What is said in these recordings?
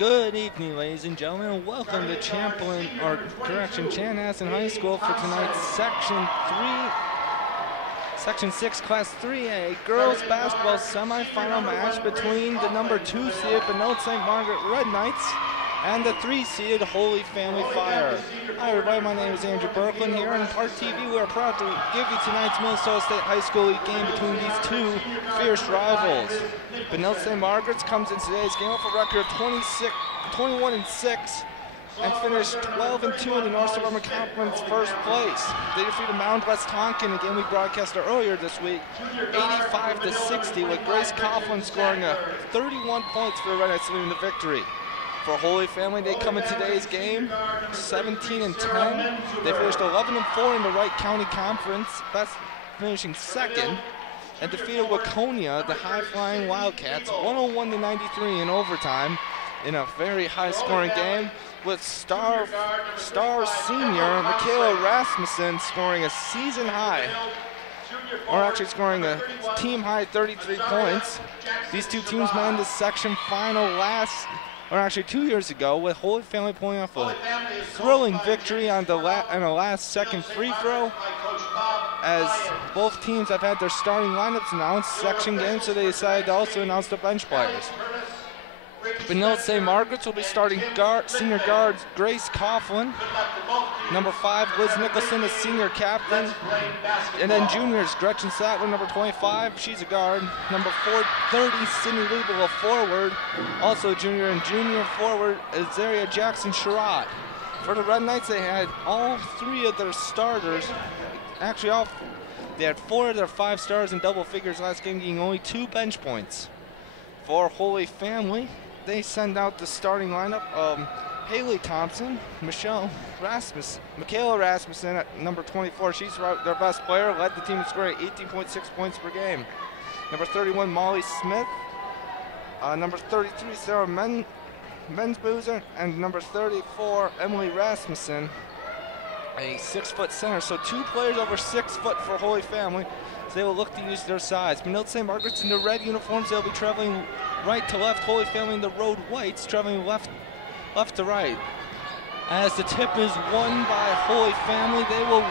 Good evening, ladies and gentlemen. Welcome to Chanhassen High School for tonight's Section 6 Class 3A girls basketball semifinal match between the number 2 seeded Benilde-St. Margaret Red Knights and the 3 seeded Holy Family Fire. Hi everybody, my name is Andrew Berkland here, and ParkTV, we are proud to give you tonight's Minnesota State High School League game between these two fierce rivals. Benilde-St. Margaret's comes in today's game with a record of 21-6 and finished 12-2 in the North Suburban Conference first place. They defeated Mound West Tonkin, a game we broadcasted earlier this week, 85-60, with Grace Coughlin scoring 31 points for the Red Knights, leading the victory. For Holy Family, they come in today's game 17-10. They finished 11-4 in the Wright County Conference, finishing second, and defeated Waconia, the high-flying Wildcats, 101-93 in overtime in a very high-scoring game, with star senior Michaela Rasmussen scoring a season high, or actually scoring a team-high 33 points. These two teams met in the section final or actually 2 years ago, with Holy Family pulling off a thrilling victory on a last-second free throw, as both teams have had their starting lineups announced section games, so they decided to also announce the bench players. Benilde-St. Margaret's will be starting senior guards Grace Coughlin, number 5 Liz Nicholson, the senior captain, and then juniors Gretchen Sattler, number 25, she's a guard, number 430 Sydney Liebel, a forward, also junior, and junior forward Azaria Jackson-Sherrod. For the Red Knights, they had all 3 of their starters, actually they had 4 of their 5 stars in double figures last game, getting only 2 bench points. For Holy Family, they send out the starting lineup of Haley Thompson, Michaela Rasmussen at number 24. She's their best player, led the team in scoring 18.6 points per game. Number 31, Molly Smith. Number 33, Sarah Mensboozer. And number 34, Emily Rasmussen, a 6-foot center. So 2 players over 6 foot for Holy Family. So they will look to use their size. Benilde-St. Margaret's in the red uniforms. They'll be traveling right to left. Holy Family in the road whites, traveling left to right. As the tip is won by Holy Family, they will,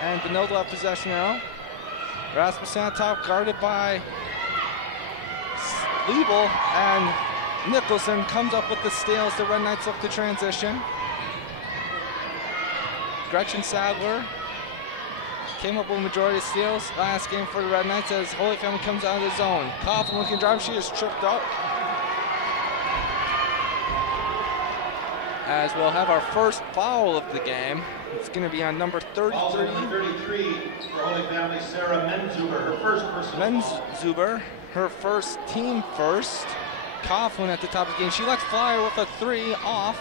and Benilde will have possession now. Rasmussen on top, guarded by Liebel, and Nicholson comes up with the steal as the Red Knights look to transition. Gretchen Sadler came up with a majority of steals last game for the Red Knights as Holy Family comes out of the zone. Coughlin looking drive, she is tripped up. As we'll have our first foul of the game. It's going to be on number 33. Also number 33 for Holy Family, Sarah Menszuber, her first personal Menszuber, her first team first. Coughlin at the top of the game. She lets fly with a 3 off,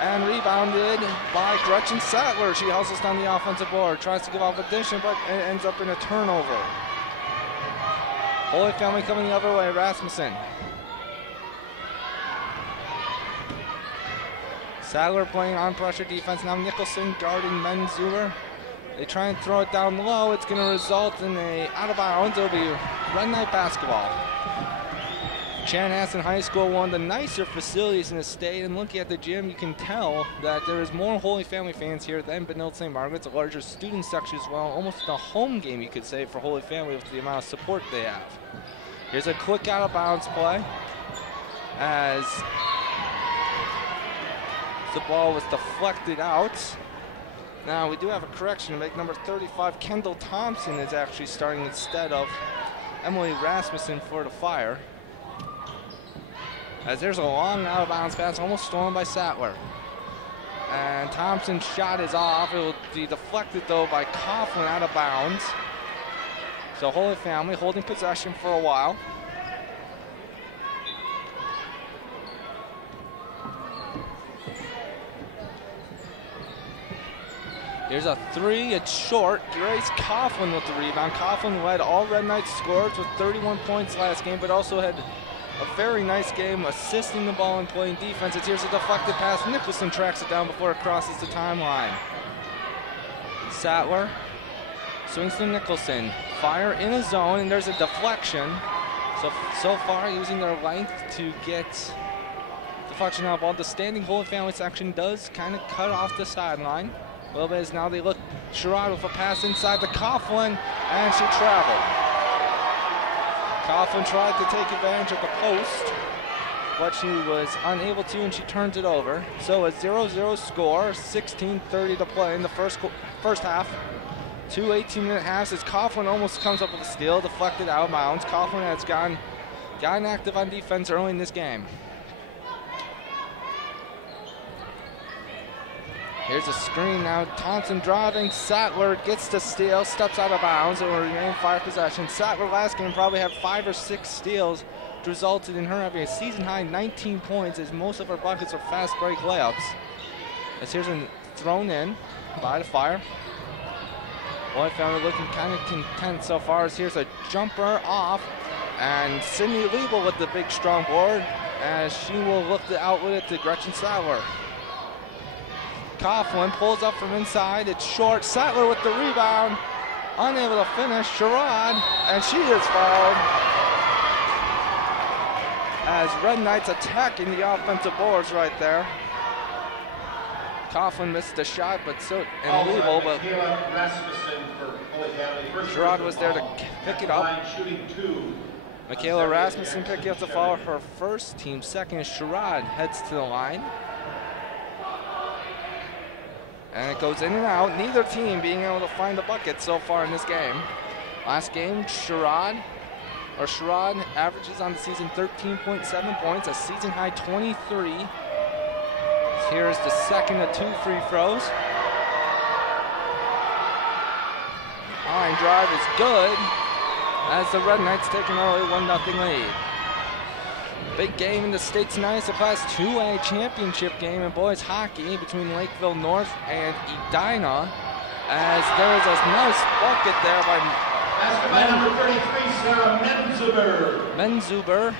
and rebounded by Gretchen Sattler. She hustles down the offensive board, tries to give off addition, but it ends up in a turnover. Holy Family coming the other way, Rasmussen. Sattler playing on pressure defense, now Nicholson guarding Menszuber. They try and throw it down low. It's going to result in a out of bounds. It'll be Red Knight basketball. Chanhassen High School, one of the nicer facilities in the state, and looking at the gym, you can tell that there is more Holy Family fans here than Benilde-St. Margaret's, a larger student section as well, almost a home game, you could say, for Holy Family with the amount of support they have. Here's a quick out-of-bounds play as the ball was deflected out. Now, we do have a correction to make. Number 35, Kendall Thompson, is actually starting instead of Emily Rasmussen for the Fire. As there's a long out-of-bounds pass, almost stolen by Sattler. And Thompson's shot is off. It will be deflected, though, by Coughlin out of bounds. So Holy Family holding possession for a while. Here's a 3, it's short. Grace Coughlin with the rebound. Coughlin led all Red Knights scorers with 31 points last game, but also had a very nice game assisting the ball and playing defense. Here's a deflected pass. Nicholson tracks it down before it crosses the timeline. Sattler swings to Nicholson. Fire in a zone, and there's a deflection. So far using their length to get deflection out ball. The standing Holy Family section does kind of cut off the sideline. A little bit as now they look. Sherrod with a pass inside the Coughlin, and she traveled. Coughlin tried to take advantage of the post, but she was unable to, and she turns it over. So a 0-0 score, 16:30 to play in the first half. 2 18-minute halves as Coughlin almost comes up with a steal, deflected out of bounds. Coughlin has gotten active on defense early in this game. Here's a screen now. Thompson driving. Sattler gets the steal, steps out of bounds. It will remain 5 possessions. Sattler last game probably had 5 or 6 steals, which resulted in her having a season high 19 points, as most of her buckets are fast break layups. As here's a thrown in by the Fire. Boy, Family looking kind of content so far, as here's a jumper off, and Sydney Liebel with the big strong board, as she will look to outlet it to Gretchen Sattler. Coughlin pulls up from inside, it's short. Sattler with the rebound, unable to finish. Sherrod, and she is fouled. As Red Knights attacking the offensive boards right there. Coughlin missed the shot, but so and Liebel, but Sherrod was there to pick it up. Michaela Rasmussen picking up the foul, her first, team second. Sherrod heads to the line. And it goes in and out, neither team being able to find the bucket so far in this game. Last game, Sherrod averages on the season 13.7 points, a season high 23. Here's the second of 2 free throws. Line drive is good, as the Red Knights take an early 1-0 lead. Big game in the state tonight. It's the Class 2A championship game in boys hockey between Lakeville North and Edina, as there is a nice bucket there by number 33, Sarah Menzuber.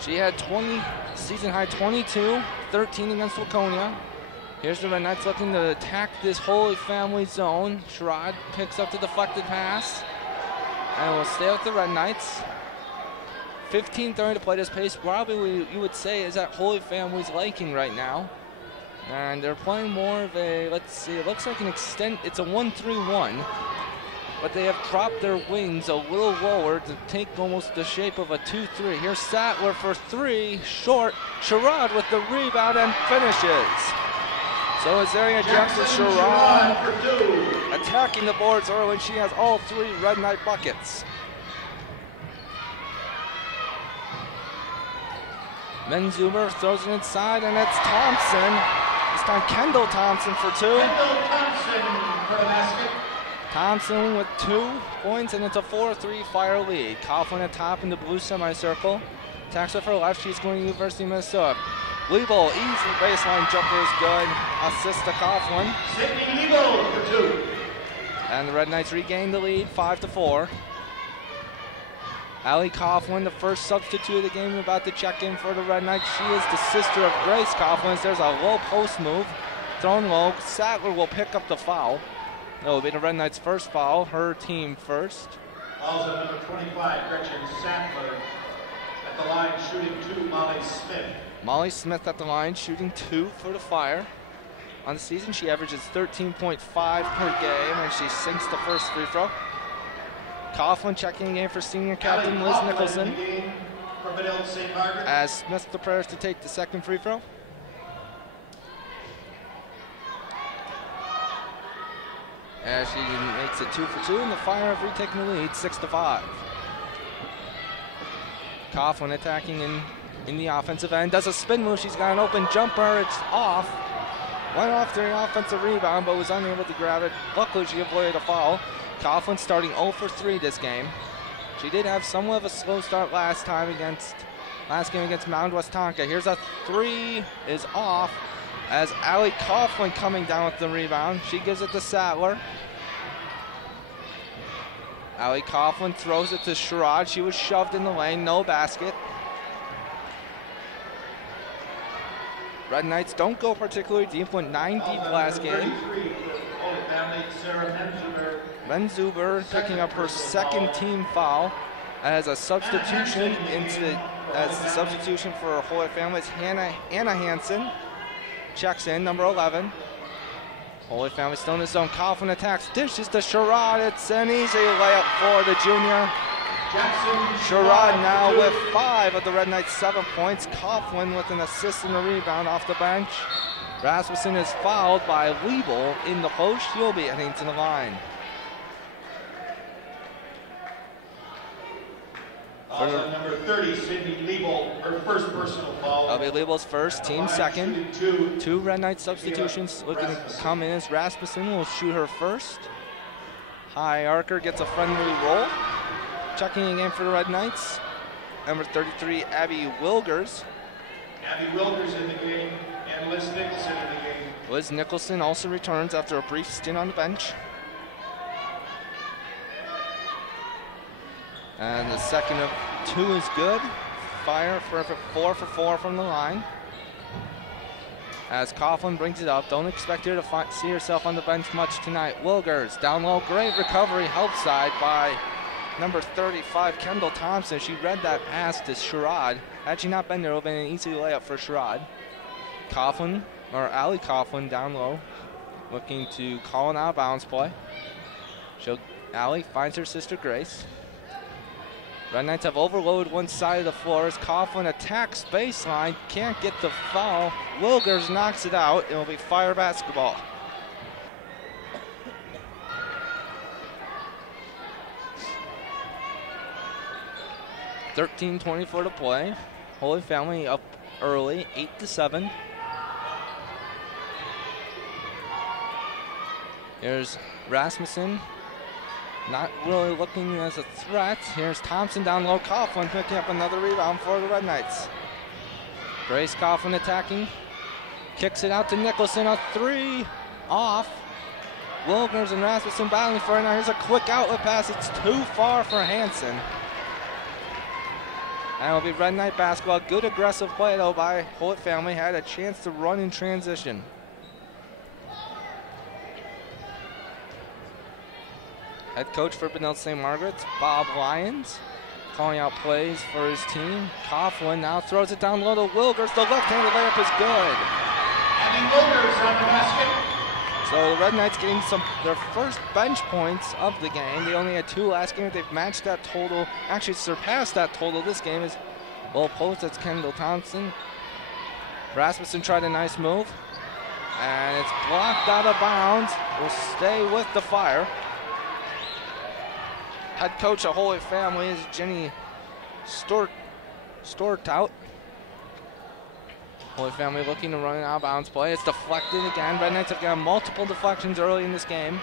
She had 20, season high 22, 13 against Laconia. Here's the Red Knights looking to attack this Holy Family zone. Sherrod picks up the deflected pass and will stay with the Red Knights. 15:30 to play. This pace probably you would say is at Holy Family's liking right now. And they're playing more of a, let's see, it looks like an extent, it's a 1-3-1. But they have dropped their wings a little lower to take almost the shape of a 2-3. Here's Sattler for 3, short. Sherrod with the rebound and finishes. So Azaria Jackson Sherrod attacking the boards early. She has all 3 Red Knight buckets. Menzuber throws it inside, and it's Thompson. This time Kendall Thompson for 2. Kendall Thompson for the basket. Thompson with 2 points, and it's a 4-3 Fire lead. Coughlin at top in the blue semicircle. Attacks with her left. She's going to University of Minnesota. Liebel, easy baseline jumper is good. Assist to Coughlin. Sydney Liebel for 2. And the Red Knights regain the lead, 5-4. Allie Coughlin, the first substitute of the game, about to check in for the Red Knights. She is the sister of Grace Coughlin. There's a low post move, thrown low. Sattler will pick up the foul. That will be the Red Knights' first foul, her team first. Fouls on number 25, Gretchen Sattler. At the line, shooting 2, Molly Smith. Molly Smith at the line, shooting 2 for the Fire. On the season, she averages 13.5 per game, and she sinks the first free throw. Coughlin checking in game for senior captain Liz Nicholson. For Benilde-St. Margaret. As Smith prepares to take the second free throw. As she makes it 2 for 2, and the Fire have retaken the lead, 6-5. Coughlin attacking in the offensive end, does a spin move. She's got an open jumper. It's off. Went off during offensive rebound, but was unable to grab it. Luckily, she avoided a foul. Coughlin starting 0 for 3 this game. She did have somewhat of a slow start last game against Mound West Tonka. Here's a 3, is off, as Allie Coughlin coming down with the rebound. She gives it to Sattler. Allie Coughlin throws it to Sherrod. She was shoved in the lane, no basket. Red Knights don't go particularly deep, went 9 deep last game. Menzuber picking up her second team foul as a substitution into as the substitution for Hoyt family is Anna Hansen. Checks in, number 11. Hoyt family still in his zone. Coughlin attacks, dishes to Sherrod. It's an easy layup for the junior. Sherrod now with 5 of the Red Knights' 7 points. Coughlin with an assist and a rebound off the bench. Rasmussen is fouled by Liebel in the post. He'll be heading to the line. Also, number 30, Sydney Liebel, her first personal foul. That'll be Liebel's first, team second. 2 Red Knight substitutions looking to come in as Rasmussen will shoot her first. High Archer gets a friendly roll. Checking again for the Red Knights. Number 33, Abby Wilgers. Abby Wilgers in the game, and Liz Nicholson in the game. Liz Nicholson also returns after a brief stint on the bench. And the second of 2 is good. Fire for 4 for 4 from the line. As Coughlin brings it up, don't expect her to see herself on the bench much tonight. Wilgers down low, great recovery, help side by number 35, Kendall Thompson. She read that pass to Sherrod. Had she not been there, it would have been an easy layup for Sherrod. Coughlin, or Allie Coughlin down low, looking to call an out of bounds play. Allie finds her sister Grace. Red Knights have overloaded one side of the floor as Coughlin attacks baseline, can't get the foul. Wilgers knocks it out. It will be Fire basketball. $13:24 to play. Holy Family up early, 8-7. Here's Rasmussen. Not really looking as a threat. Here's Thompson down low. Coughlin picking up another rebound for the Red Knights. Grace Coughlin attacking. Kicks it out to Nicholson. A 3 off. Wilgers and Rasmussen battling for it. Now here's a quick outlet pass. It's too far for Hansen. And it'll be Red Knight basketball. Good aggressive play though by Hoyt family. Had a chance to run in transition. Head coach for Benilde-St. Margaret's Bob Lyons, calling out plays for his team. Coughlin now throws it down low to Wilgers. The left-handed layup is good. Abby Wilgers on the basket. So the Red Knights getting their first bench points of the game. They only had 2 last game. They've matched that total, actually surpassed that total. This game is low post. That's Kendall Thompson. Rasmussen tried a nice move, and it's blocked out of bounds. Will stay with the Fire. Head coach of Hoyt family is Jenny Stortout. Hoyt family looking to run an out of bounds play. It's deflected again. Red Knights have got multiple deflections early in this game.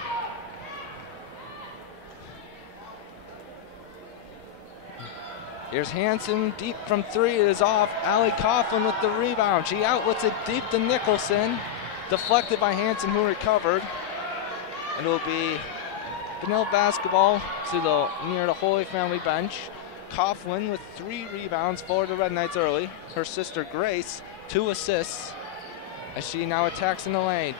Here's Hansen deep from 3. It is off. Allie Coughlin with the rebound. She outlets it deep to Nicholson. Deflected by Hansen, who recovered. And it'll be Benilde basketball to near the Holy Family bench. Coughlin with 3 rebounds for the Red Knights early. Her sister Grace, 2 assists as she now attacks in the lane.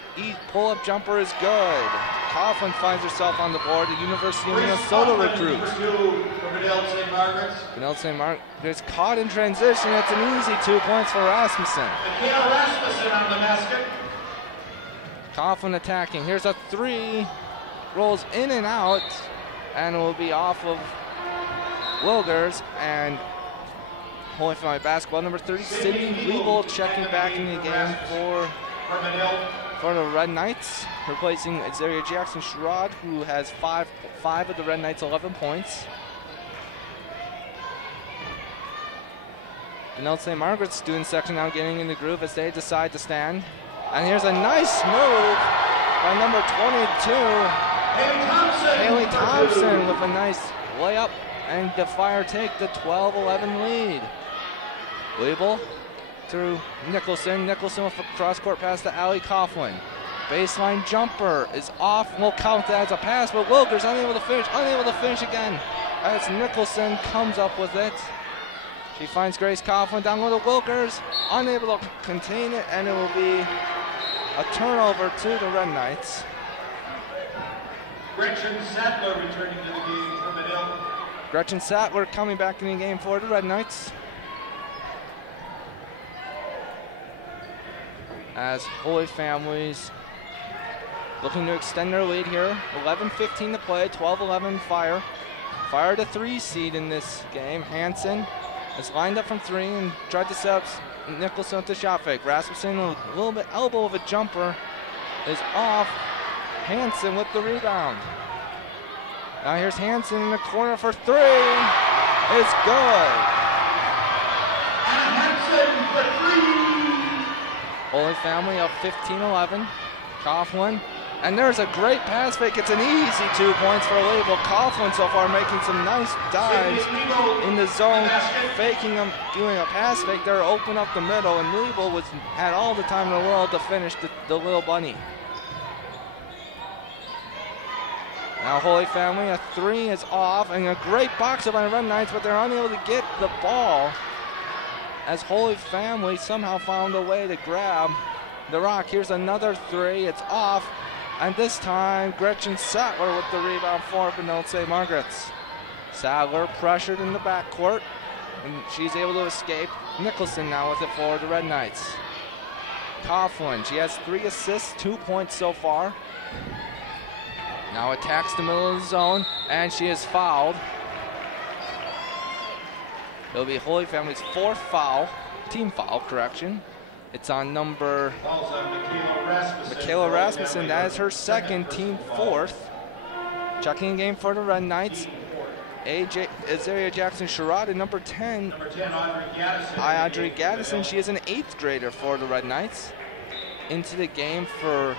Pull-up jumper is good. Coughlin finds herself on the board. The University of Minnesota recruit. Benilde-St. Margaret's. Benilde-St. Margaret's caught in transition. It's an easy 2 points for Rasmussen. Mikhail Rasmussen on the basket. Coughlin attacking. Here's a 3. Rolls in and out, and it will be off of Wilgers. And Holy Family basketball, number 30, Sydney Liebel checking back in the game for the Red Knights, replacing Azaria Jackson-Sherrod, who has 5 of the Red Knights' 11 points. Benilde-St. Margaret's student section now getting in the groove as they decide to stand. And here's a nice move by number 22. Haley Thompson with a nice layup, and the Fire take the 12-11 lead. Liebel through Nicholson. Nicholson with a cross-court pass to Allie Coughlin. Baseline jumper is off. We'll count that as a pass, but Wilgers unable to finish again as Nicholson comes up with it. She finds Grace Coughlin down low to Wilgers, unable to contain it, and it will be a turnover to the Red Knights. Gretchen Sattler returning to the game for Benilde. Gretchen Sattler coming back in the game for the Red Knights. as Holy Family's looking to extend their lead here. 11:15 to play, 12-11 Fire. Fire the 3 seed in this game. Hansen is lined up from 3 and tried to set up Nicholson with the shot fake. Rasmussen, a little bit elbow of a jumper, is off. Hansen with the rebound. Now here's Hansen in the corner for 3. It's good. Hansen for 3. Holy Family up 15-11. Coughlin. And there's a great pass fake. It's an easy 2 points for Leibel. Coughlin so far making some nice dives in the zone, faking them, doing a pass fake there, open up the middle, and Leibel had all the time in the world to finish the little bunny. Now Holy Family, a 3 is off, and a great box up on the Red Knights, but they're unable to get the ball as Holy Family somehow found a way to grab the rock. Here's another 3, it's off, and this time Gretchen Sattler with the rebound for Benilde-St. Margaret's. Sattler pressured in the backcourt, and she's able to escape. Nicholson now with it for the Red Knights. Coughlin, she has 3 assists, 2 points so far. Now attacks the middle of the zone, and she is fouled. It'll be Holy Family's 4th foul, team foul, correction. It's on number Michaela Rasmussen. That is her 2nd, team 4th. Checking in game for the Red Knights. Azaria Jackson-Sherrod at number 10. Audrey Gaddison. She is an 8th grader for the Red Knights. Into the game for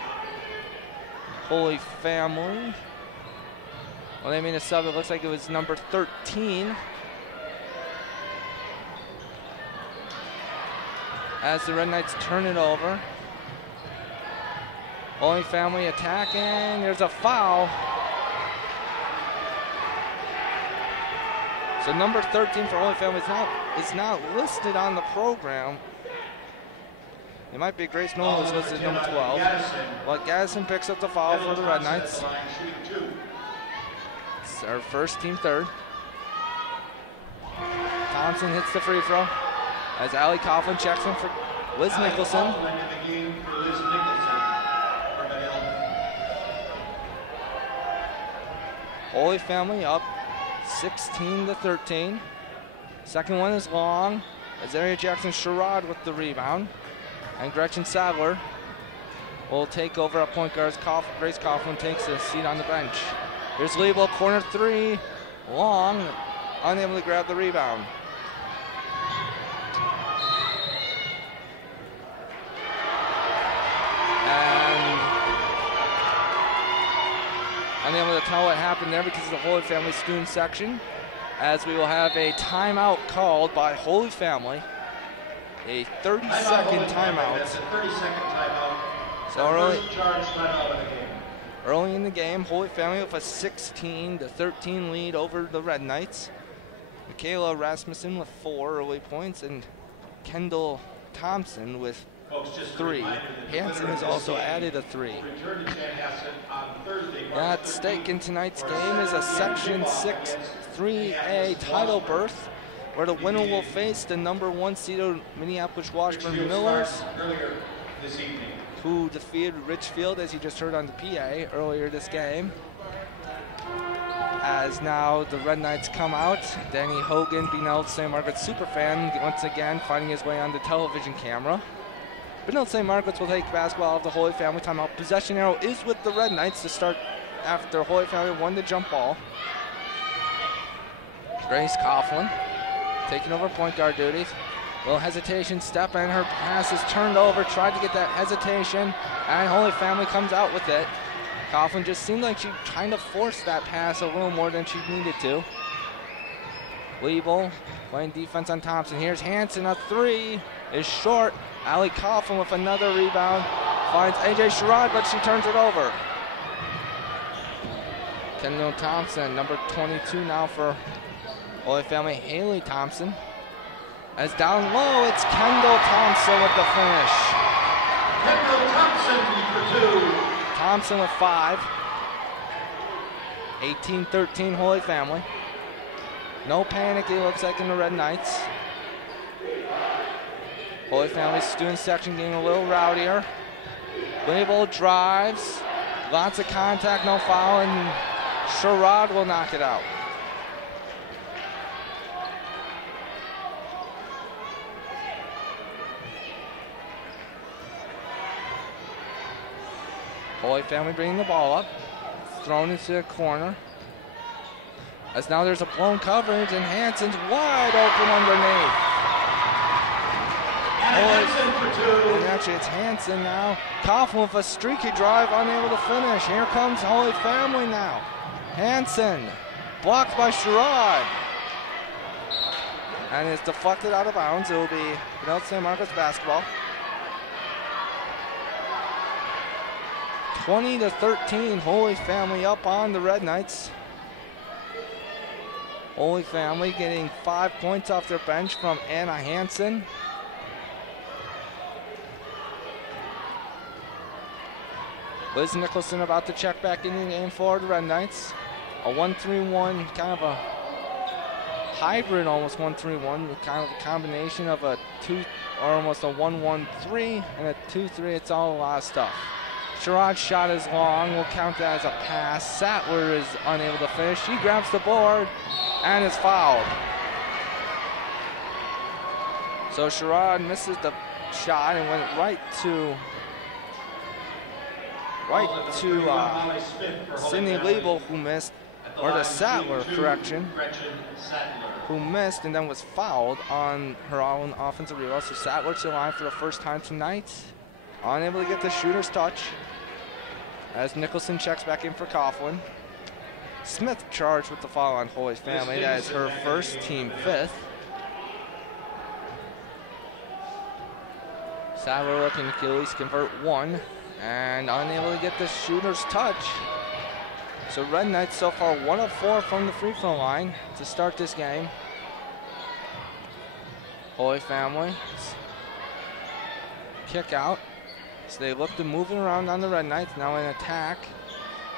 Holy Family. Well, they made a sub. It looks like it was number 13. As the Red Knights turn it over. Holy Family attacking. There's a foul. So number 13 for Holy Family is not listed on the program. It might be Grace Nolan was listed as number 12. But Gaddison picks up the foul for the Red Knights. It's our first, team 3rd. Thompson hits the free throw as Allie Coughlin checks in for Liz Nicholson. Holy Family up 16-13. Second one is long. Azaria Jackson-Sherrod with the rebound. And Gretchen Sadler will take over at point guard as Grace Coughlin takes a seat on the bench. Here's Leibel, corner 3, long, unable to grab the rebound. And unable to tell what happened there because of the Holy Family student section, as we will have a timeout called by Holy Family. A 30-second timeout. That's a 30-second timeout. So early in the game, Holy Family with a 16-13 lead over the Red Knights. Michaela Rasmussen with 4 early points, and Kendall Thompson with 3. Hansen has also added a 3. At stake in tonight's game is a Section 6 3A title berth, where the winner will face the number 1 seeded Minneapolis Washburn Millers, who defeated Richfield, as you just heard on the PA earlier this game. As now the Red Knights come out, Danny Hogan, Benilde-St. Margaret's superfan, once again finding his way on the television camera. Benilde-St. Margaret's will take basketball of the Holy Family timeout. Possession arrow is with the Red Knights to start after Holy Family won the jump ball. Grace Coughlin taking over point guard duties. Little hesitation, step, and her pass is turned over. Tried to get that hesitation, and Holy Family comes out with it. Coughlin just seemed like she kind of forced that pass a little more than she needed to. Leibel playing defense on Thompson. Here's Hansen, a 3 is short. Allie Coughlin with another rebound. Finds AJ Sherrod, but she turns it over. Kendall Thompson, number 22 now for Holy Family. Haley Thompson. As down low, it's Kendall Thompson with the finish. Kendall Thompson for 2. Thompson with 5. 18-13 Holy Family. No panic, it looks like, in the Red Knights. Holy Family student section getting a little rowdier. Label drives. Lots of contact, no foul, and Sherrod will knock it out. Holy Family bringing the ball up. Thrown into the corner. As now there's a blown coverage, and Hansen's wide open underneath. And actually, it's Hansen now. Coughlin with a streaky drive, unable to finish. Here comes Holy Family now. Hansen, blocked by Sherrod. And it's deflected out of bounds. It will be Benilde-St. Margaret's basketball. 20-13, Holy Family up on the Red Knights. Holy Family getting 5 points off their bench from Anna Hansen. Liz Nicholson about to check back in the game for the Red Knights. A 1-3-1, kind of a hybrid, almost 1-3-1, kind of a combination of a 2 or almost a 1-1-3 and a 2-3. It's all a lot of stuff. Sherrod's shot is long. We'll count that as a pass. Sattler is unable to finish. He grabs the board and is fouled. So Sherrod misses the shot and went right to Sydney Liebel, who missed, or the Sattler, correction, who missed and then was fouled on her own offensive rebound. So Sattler to the line for the first time tonight. Unable to get the shooter's touch as Nicholson checks back in for Coughlin. Smith charged with the foul on Holy Family. That is her first, team 5th. Sattler looking to at least convert one and unable to get the shooter's touch. So Red Knights so far 1 of 4 from the free throw line to start this game. Holy Family kick out. So they look to moving around on the Red Knights, now in attack.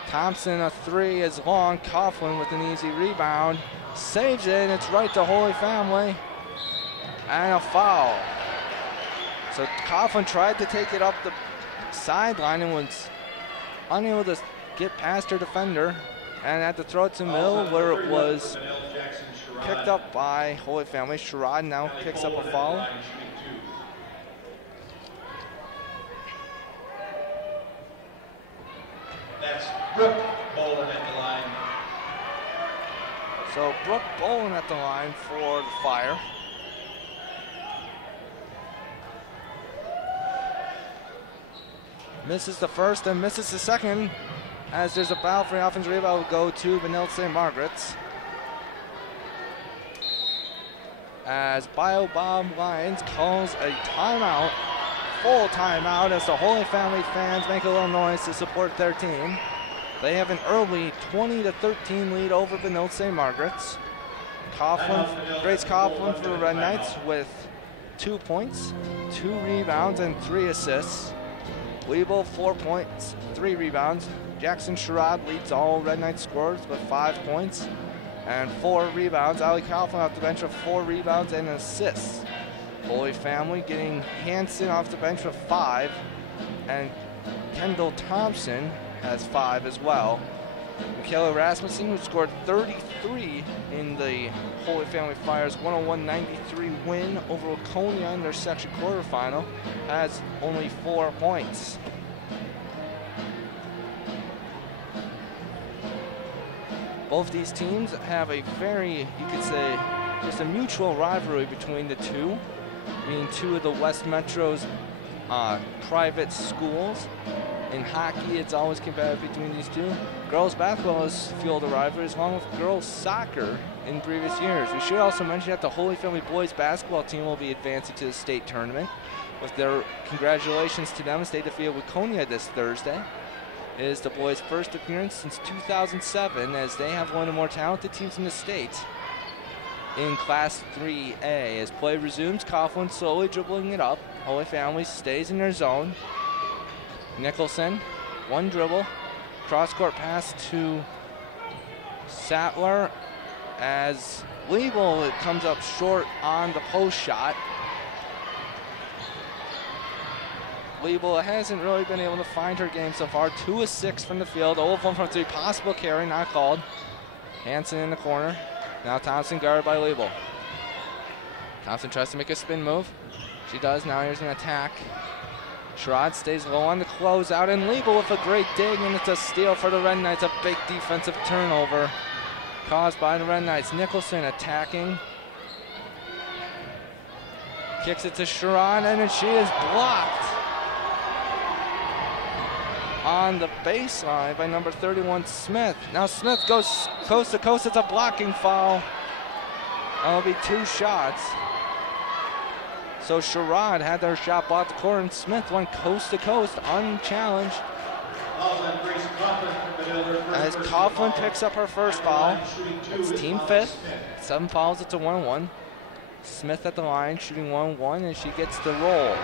Thompson, a 3 is long. Coughlin with an easy rebound. Saves it, and it's right to Holy Family. And a foul. So Coughlin tried to take it up the sideline and was unable to get past her defender and had to throw it to Mill, where it was picked up by Holy Family. Sherrod now picks up a foul. That's Brooke Boland at the line. So Brooke Boland at the line for the Fire. Misses the first and misses the second, as there's a foul for the offensive rebound will go to Benilde-St. Margaret's. As Bio-Bob Lions calls a timeout, full timeout, as the Holy Family fans make a little noise to support their team. They have an early 20-13 lead over Benilde-St. Margaret's. Grace Coughlin for the Red Knights with 2 points, 2 rebounds, and 3 assists. Liebel, 4 points, 3 rebounds. Jackson Sherrod leads all Red Knight scorers with 5 points and 4 rebounds. Ali Coughlin off the bench with 4 rebounds and assists. Holy Family getting Hansen off the bench with 5, and Kendall Thompson has 5 as well. Michaela Rasmussen, who scored 33 in the Holy Family Fire's 101-93 win over Laconia in their section quarterfinal, has only 4 points. Both these teams have a very, you could say, just a mutual rivalry between the two, being 2 of the West Metro's private schools. In hockey, it's always competitive between these two. Girls basketball has fueled the rivalries, along with girls soccer in previous years. We should also mention that the Holy Family boys basketball team will be advancing to the state tournament. With their congratulations to them as they defeated Laconia this Thursday. It is the boys' first appearance since 2007, as they have one of the more talented teams in the state in Class 3A. As play resumes, Coughlin slowly dribbling it up. Holy Family stays in their zone. Nicholson, 1 dribble, cross-court pass to Sattler, as Liebel, it comes up short on the post shot. Liebel hasn't really been able to find her game so far. 2 of 6 from the field, 0 of 1 from 3. Possible carry, not called. Hansen in the corner. Now Thompson guarded by Liebel. Thompson tries to make a spin move. She does. Now here's an attack. Sherrod stays low on the closeout, and Liebel with a great dig, and it's a steal for the Red Knights. A big defensive turnover caused by the Red Knights. Nicholson attacking. Kicks it to Sherrod, and then she is blocked on the baseline by number 31, Smith. Now Smith goes coast to coast. It's a blocking foul. That'll be 2 shots. So Sherrod had their shot blocked the corner, and Smith went coast to coast unchallenged. As Coughlin picks up her first foul, it's team 5th. 7 fouls, it's a 1-1. Smith at the line, shooting 1-1, and she gets the roll.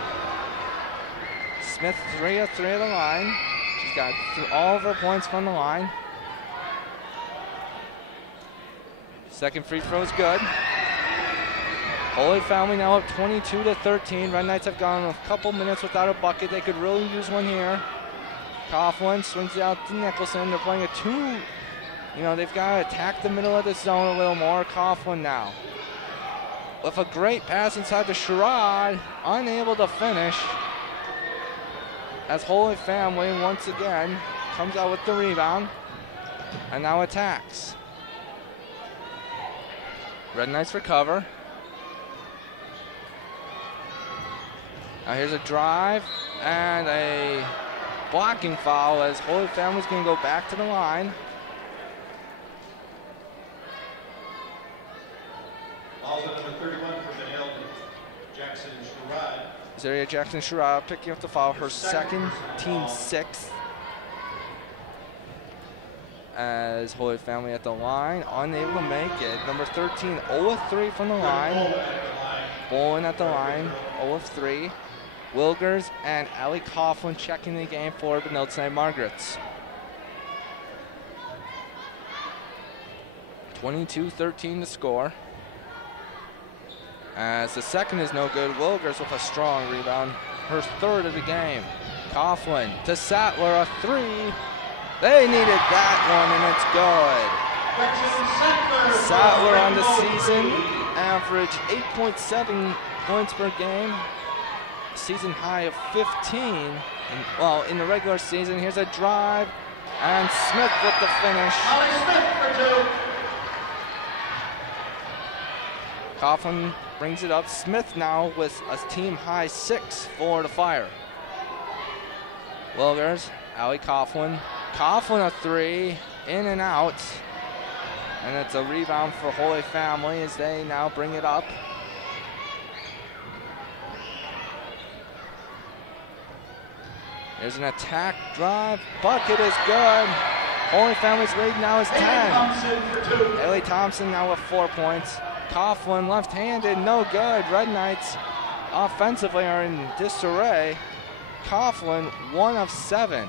Smith 3 of 3 at the line. She's got all of her points from the line. Second free throw is good. Holy Family now up 22-13. Red Knights have gone a couple minutes without a bucket. They could really use one here. Coughlin swings it out to Nicholson. They're playing a 2. You know, they've got to attack the middle of the zone a little more. Coughlin now with a great pass inside to Sherrod. Unable to finish. As Holy Family once again comes out with the rebound and now attacks. Red Knights recover. Now here's a drive and a blocking foul as Holy Family's going to go back to the line. Ball's at number 31 for Benilde, Jackson Sherrod. Zaria Jackson Sherrod picking up the foul, her second, team 6th. As Holy Family at the line, unable to make it. Number 13, 0 of 3 from the line. Bolin at the line, 0 of 3. Wilgers and Allie Coughlin checking the game for Benilde-St. Margaret's. 22-13 to score. As the second is no good, Wilgers with a strong rebound, her 3rd of the game. Coughlin to Sattler, a 3. They needed that one, and it's good. Sattler on the season, average 8.7 points per game. Season high of 15. Well, in the regular season, here's a drive, and Smith with the finish. Coughlin brings it up. Smith now with a team high 6 for the Fire. Wilgers, Allie Coughlin. Coughlin a 3, in and out. And it's a rebound for Holy Family as they now bring it up. There's an attack drive. Bucket is good. Holy Family's lead now is 10. Ellie Thompson now with 4 points. Coughlin left-handed, no good. Red Knights offensively are in disarray. Coughlin 1 of 7.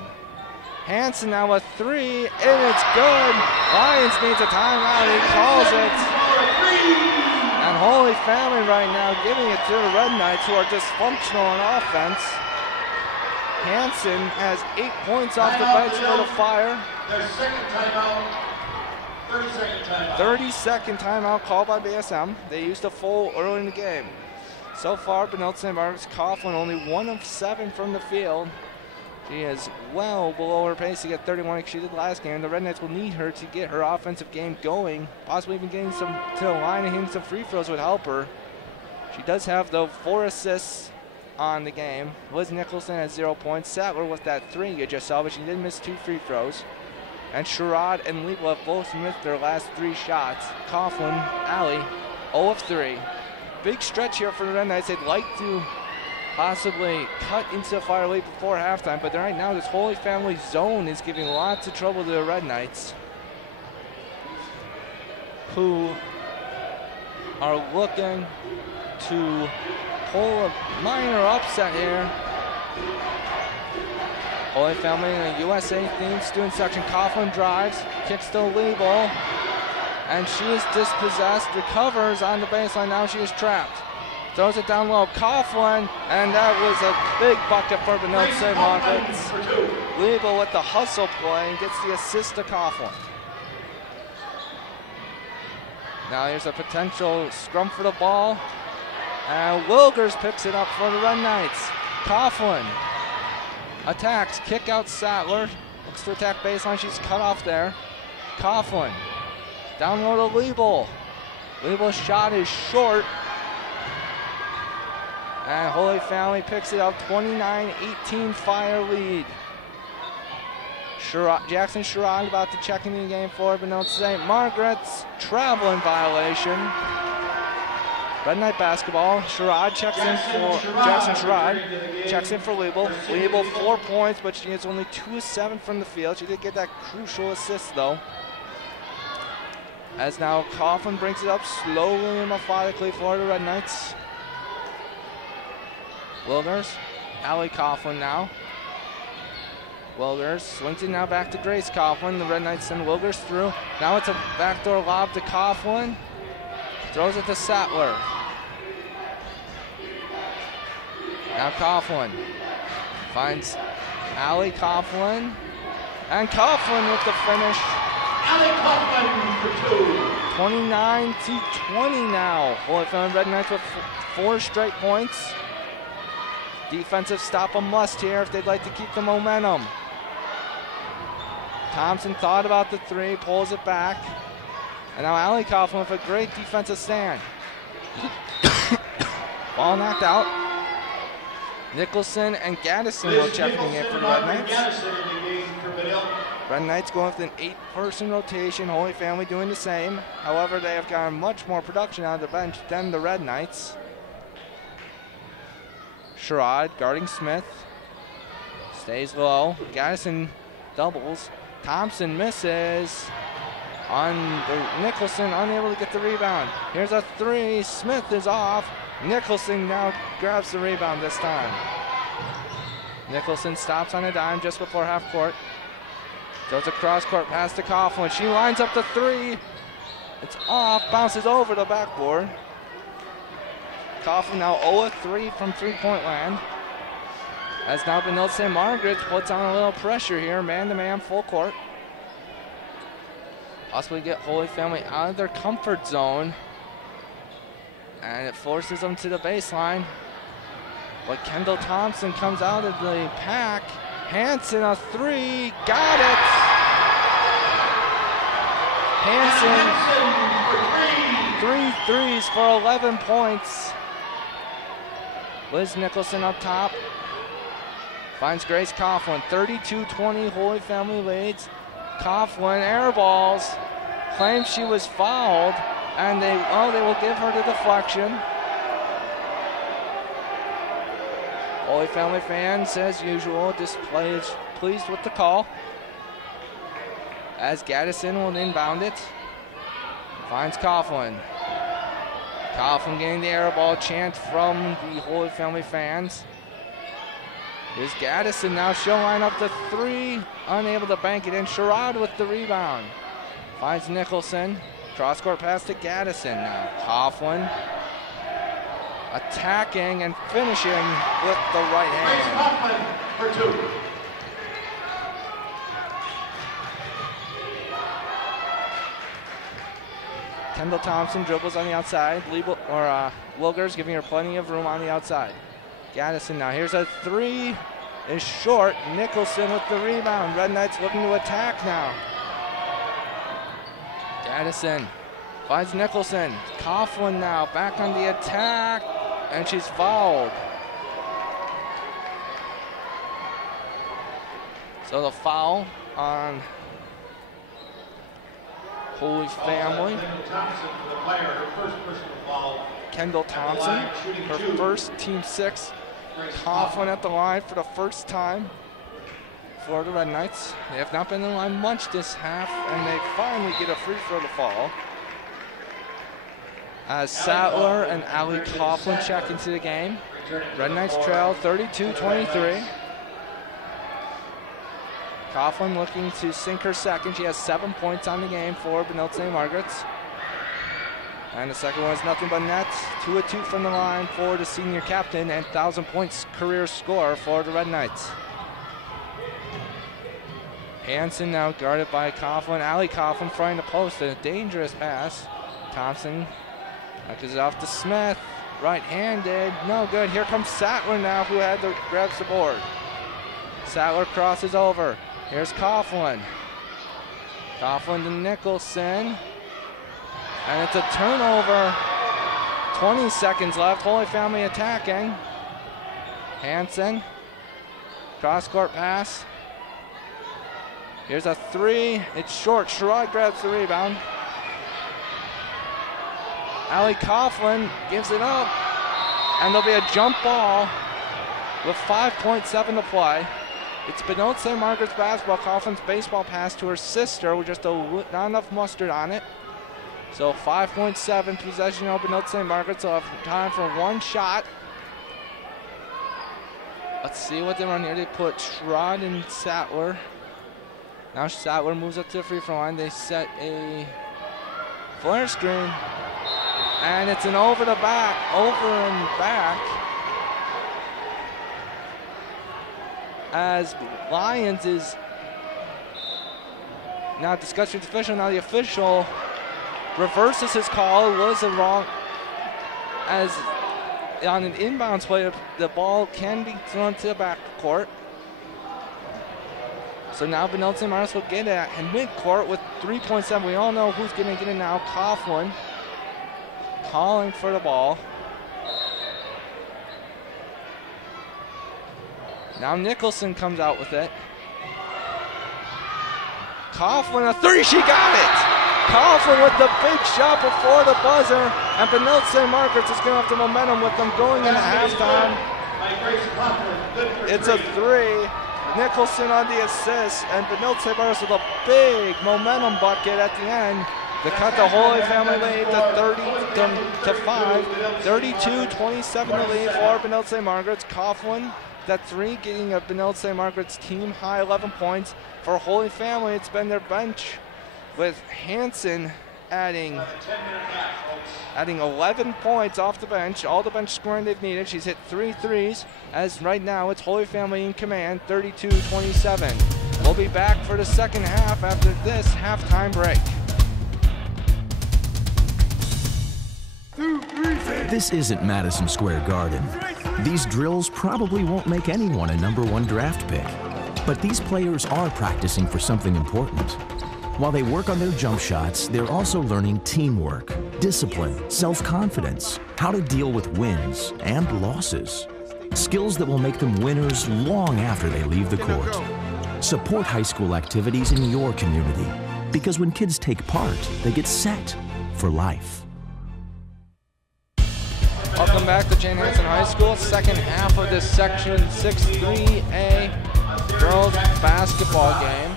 Hansen now with 3, and it's good. Lions needs a timeout, he calls it. And Holy Family right now giving it to the Red Knights, who are dysfunctional on offense. Hansen has 8 points off the bench for the Fire. Their second timeout, 30-second timeout. 30-second timeout called by BSM. They used a full early in the game. So far, Benilde-St. Margaret's Coughlin only 1 of 7 from the field. She is well below her pace to get 31 like she did last game. The Red Knights will need her to get her offensive game going. Possibly even getting some to the line and hitting some free throws would help her. She does have, though, 4 assists on the game. Liz Nicholson has 0 points. Sattler with that 3 you just saw, but she did miss 2 free throws. And Sherrod and Liebel have both missed their last 3 shots. Coughlin, Allie, 0 of 3. Big stretch here for the Red Knights. They'd like to possibly cut into the Fire lead before halftime, but right now this Holy Family zone is giving lots of trouble to the Red Knights, who are looking to pull a minor upset here. Holy Family in a USA themed student section. Coughlin drives, kicks to Liebel, and she is dispossessed, recovers on the baseline. Now she is trapped. Throws it down low. Coughlin, and that was a big bucket for Benilde-St. Margaret. Weeble with the hustle play and gets the assist to Coughlin. Now here's a potential scrum for the ball. And Wilgers picks it up for the Red Knights. Coughlin attacks, kick out Sattler. Looks to attack baseline, she's cut off there. Coughlin, down low to Weeble. Weeble's shot is short. And Holy Family picks it up, 29-18 Fire lead. Jackson Sherrod about to check into the game for Benilde-St. Margaret's traveling violation. Red Knight basketball. Sherrod checks in for Jackson Sherrod. Checks in for Weeble. Weeble 4 points, but she is only 2 of 7 from the field. She did get that crucial assist though. As now Coughlin brings it up slowly and methodically for the Red Knights. Wilgers, Allie Coughlin now. Wilgers swings it now back to Grace Coughlin. The Red Knights send Wilgers through. Now it's a backdoor lob to Coughlin. Throws it to Sattler. Now Coughlin finds Allie Coughlin. And Coughlin with the finish. Allie Coughlin for 2. 29-20 now. Holy Family Red Knights with 4 straight points. Defensive stop a must here if they'd like to keep the momentum. Thompson thought about the 3, pulls it back. And now Allie Coughlin with a great defensive stand. Ball knocked out. Nicholson and Gaddison will check in game for the Red Knights. Red Knights going with an 8-person rotation. Holy Family doing the same. However, they have gotten much more production out of the bench than the Red Knights. Sherrod guarding Smith. Stays low. Gaddison doubles. Thompson misses on the Nicholson, unable to get the rebound. Here's a 3. Smith is off. Nicholson now grabs the rebound this time. Nicholson stops on a dime just before half court. Throws a cross-court pass to Coughlin. She lines up the 3. It's off, bounces over the backboard. Coughlin now 0-3 from 3-point land. As now Benilde-St. Margaret puts on a little pressure here, man-to-man, full court. Possibly get Holy Family out of their comfort zone. And it forces them to the baseline. But Kendall Thompson comes out of the pack. Hansen a 3, got it! Hansen, 3 threes for 11 points. Liz Nicholson up top. Finds Grace Coughlin, 32-20, Holy Family leads. Coughlin airballs, claims she was fouled, and they will give her the deflection. Holy Family fans, as usual, is pleased with the call. As Gaddison will inbound it. Finds Coughlin. Coughlin getting the air ball chant from the Holy Family fans. Here's Gaddison now. She'll line up the 3. Unable to bank it in. Sherrod with the rebound. Finds Nicholson. Cross-court pass to Gaddison now. Coughlin attacking and finishing with the right hand. For 2. Kendall Thompson dribbles on the outside. Wilgers giving her plenty of room on the outside. Gaddison now. Here's a 3. Is short. Nicholson with the rebound. Red Knights looking to attack now. Gaddison finds Nicholson. Coughlin now back on the attack. And she's fouled. So the foul on Holy Family. Kendall Thompson, her first team 6. Coughlin at the line for the first time for the Red Knights. They have not been in the line much this half, and they finally get a free throw to fall. As Sattler and Allie Coughlin check into the game. Red Knights trail 32-23. Coughlin looking to sink her second. She has 7 points on the game for Benilde-St. Margaret's. And the second one is nothing but nets. 2 of 2 from the line for the senior captain and 1,000 points career score for the Red Knights. Hansen now guarded by Coughlin. Ali Coughlin frying the post. A dangerous pass. Thompson knocks it off to Smith. Right-handed. No good. Here comes Sattler now, who grabs the board. Sattler crosses over. Here's Coughlin. Coughlin to Nicholson. And it's a turnover. 20 seconds left. Holy Family attacking. Hansen. Cross-court pass. Here's a three. It's short. Sherrod grabs the rebound. Ali Coughlin gives it up. And there'll be a jump ball with 5.7 to play. It's Benilde-St. Margaret's basketball. Coughlin's baseball pass to her sister with just not enough mustard on it. So 5.7 possession of Benilde-St. Margaret. So have time for one shot. Let's see what they run here. They put Sherrod and Sattler. Now Sattler moves up to the free throw line. They set a flare screen. And it's an over and back. As Lyons is now discussing with the official. Now the official reverses his call. It was a wrong. As on an inbounds play, the ball can be thrown to the backcourt. So now Benilde-St. Margaret will get it in midcourt with 3.7. We all know who's going to get it now. Coughlin calling for the ball. Now Nicholson comes out with it. Coughlin, a three, she got it! Coughlin with the big shot before the buzzer, and Benilde-St. Margaret is going to have the momentum with them going into halftime. It's a three. Nicholson on the assist, and Benilde-St. Margaret with a big momentum bucket at the end to cut the Holy Family lead to 5. 32-27 the lead for Benilde-St. Margaret's. Coughlin, that three, getting a Benilde-St. Margaret's team high 11 points. For Holy Family, it's been their bench with Hansen adding 11 points off the bench, all the bench scoring they've needed. She's hit 3 threes, as right now it's Holy Family in command, 32-27. We'll be back for the second half after this halftime break. This isn't Madison Square Garden. These drills probably won't make anyone a #1 draft pick. But these players are practicing for something important. While they work on their jump shots, they're also learning teamwork, discipline, self-confidence, how to deal with wins and losses. Skills that will make them winners long after they leave the court. Support high school activities in your community, because when kids take part, they get set for life. Welcome back to Chanhassen High School. Second half of this Section 6-3A girls basketball game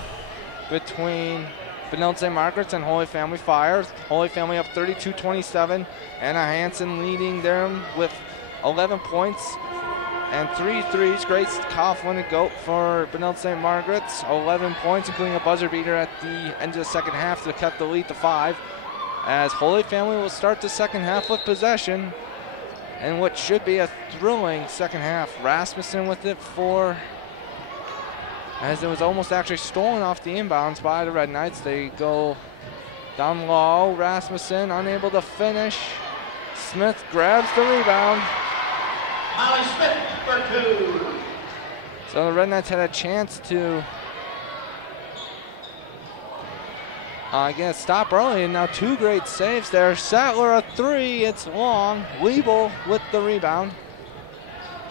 between Benilde-St. Margaret's and Holy Family Fire. Holy Family up 32-27. Anna Hansen leading them with 11 points and 3 threes. Grace Coughlin to go for Benilde-St. Margaret's. 11 points, including a buzzer beater at the end of the second half to cut the lead to 5. As Holy Family will start the second half with possession and what should be a thrilling second half. Rasmussen with it as it was almost actually stolen off the inbounds by the Red Knights. They go down low. Rasmussen unable to finish. Smith grabs the rebound. Molly Smith for 2. So the Red Knights had a chance to get a stop early, and now 2 great saves there. Sattler a 3, it's long. Liebel with the rebound.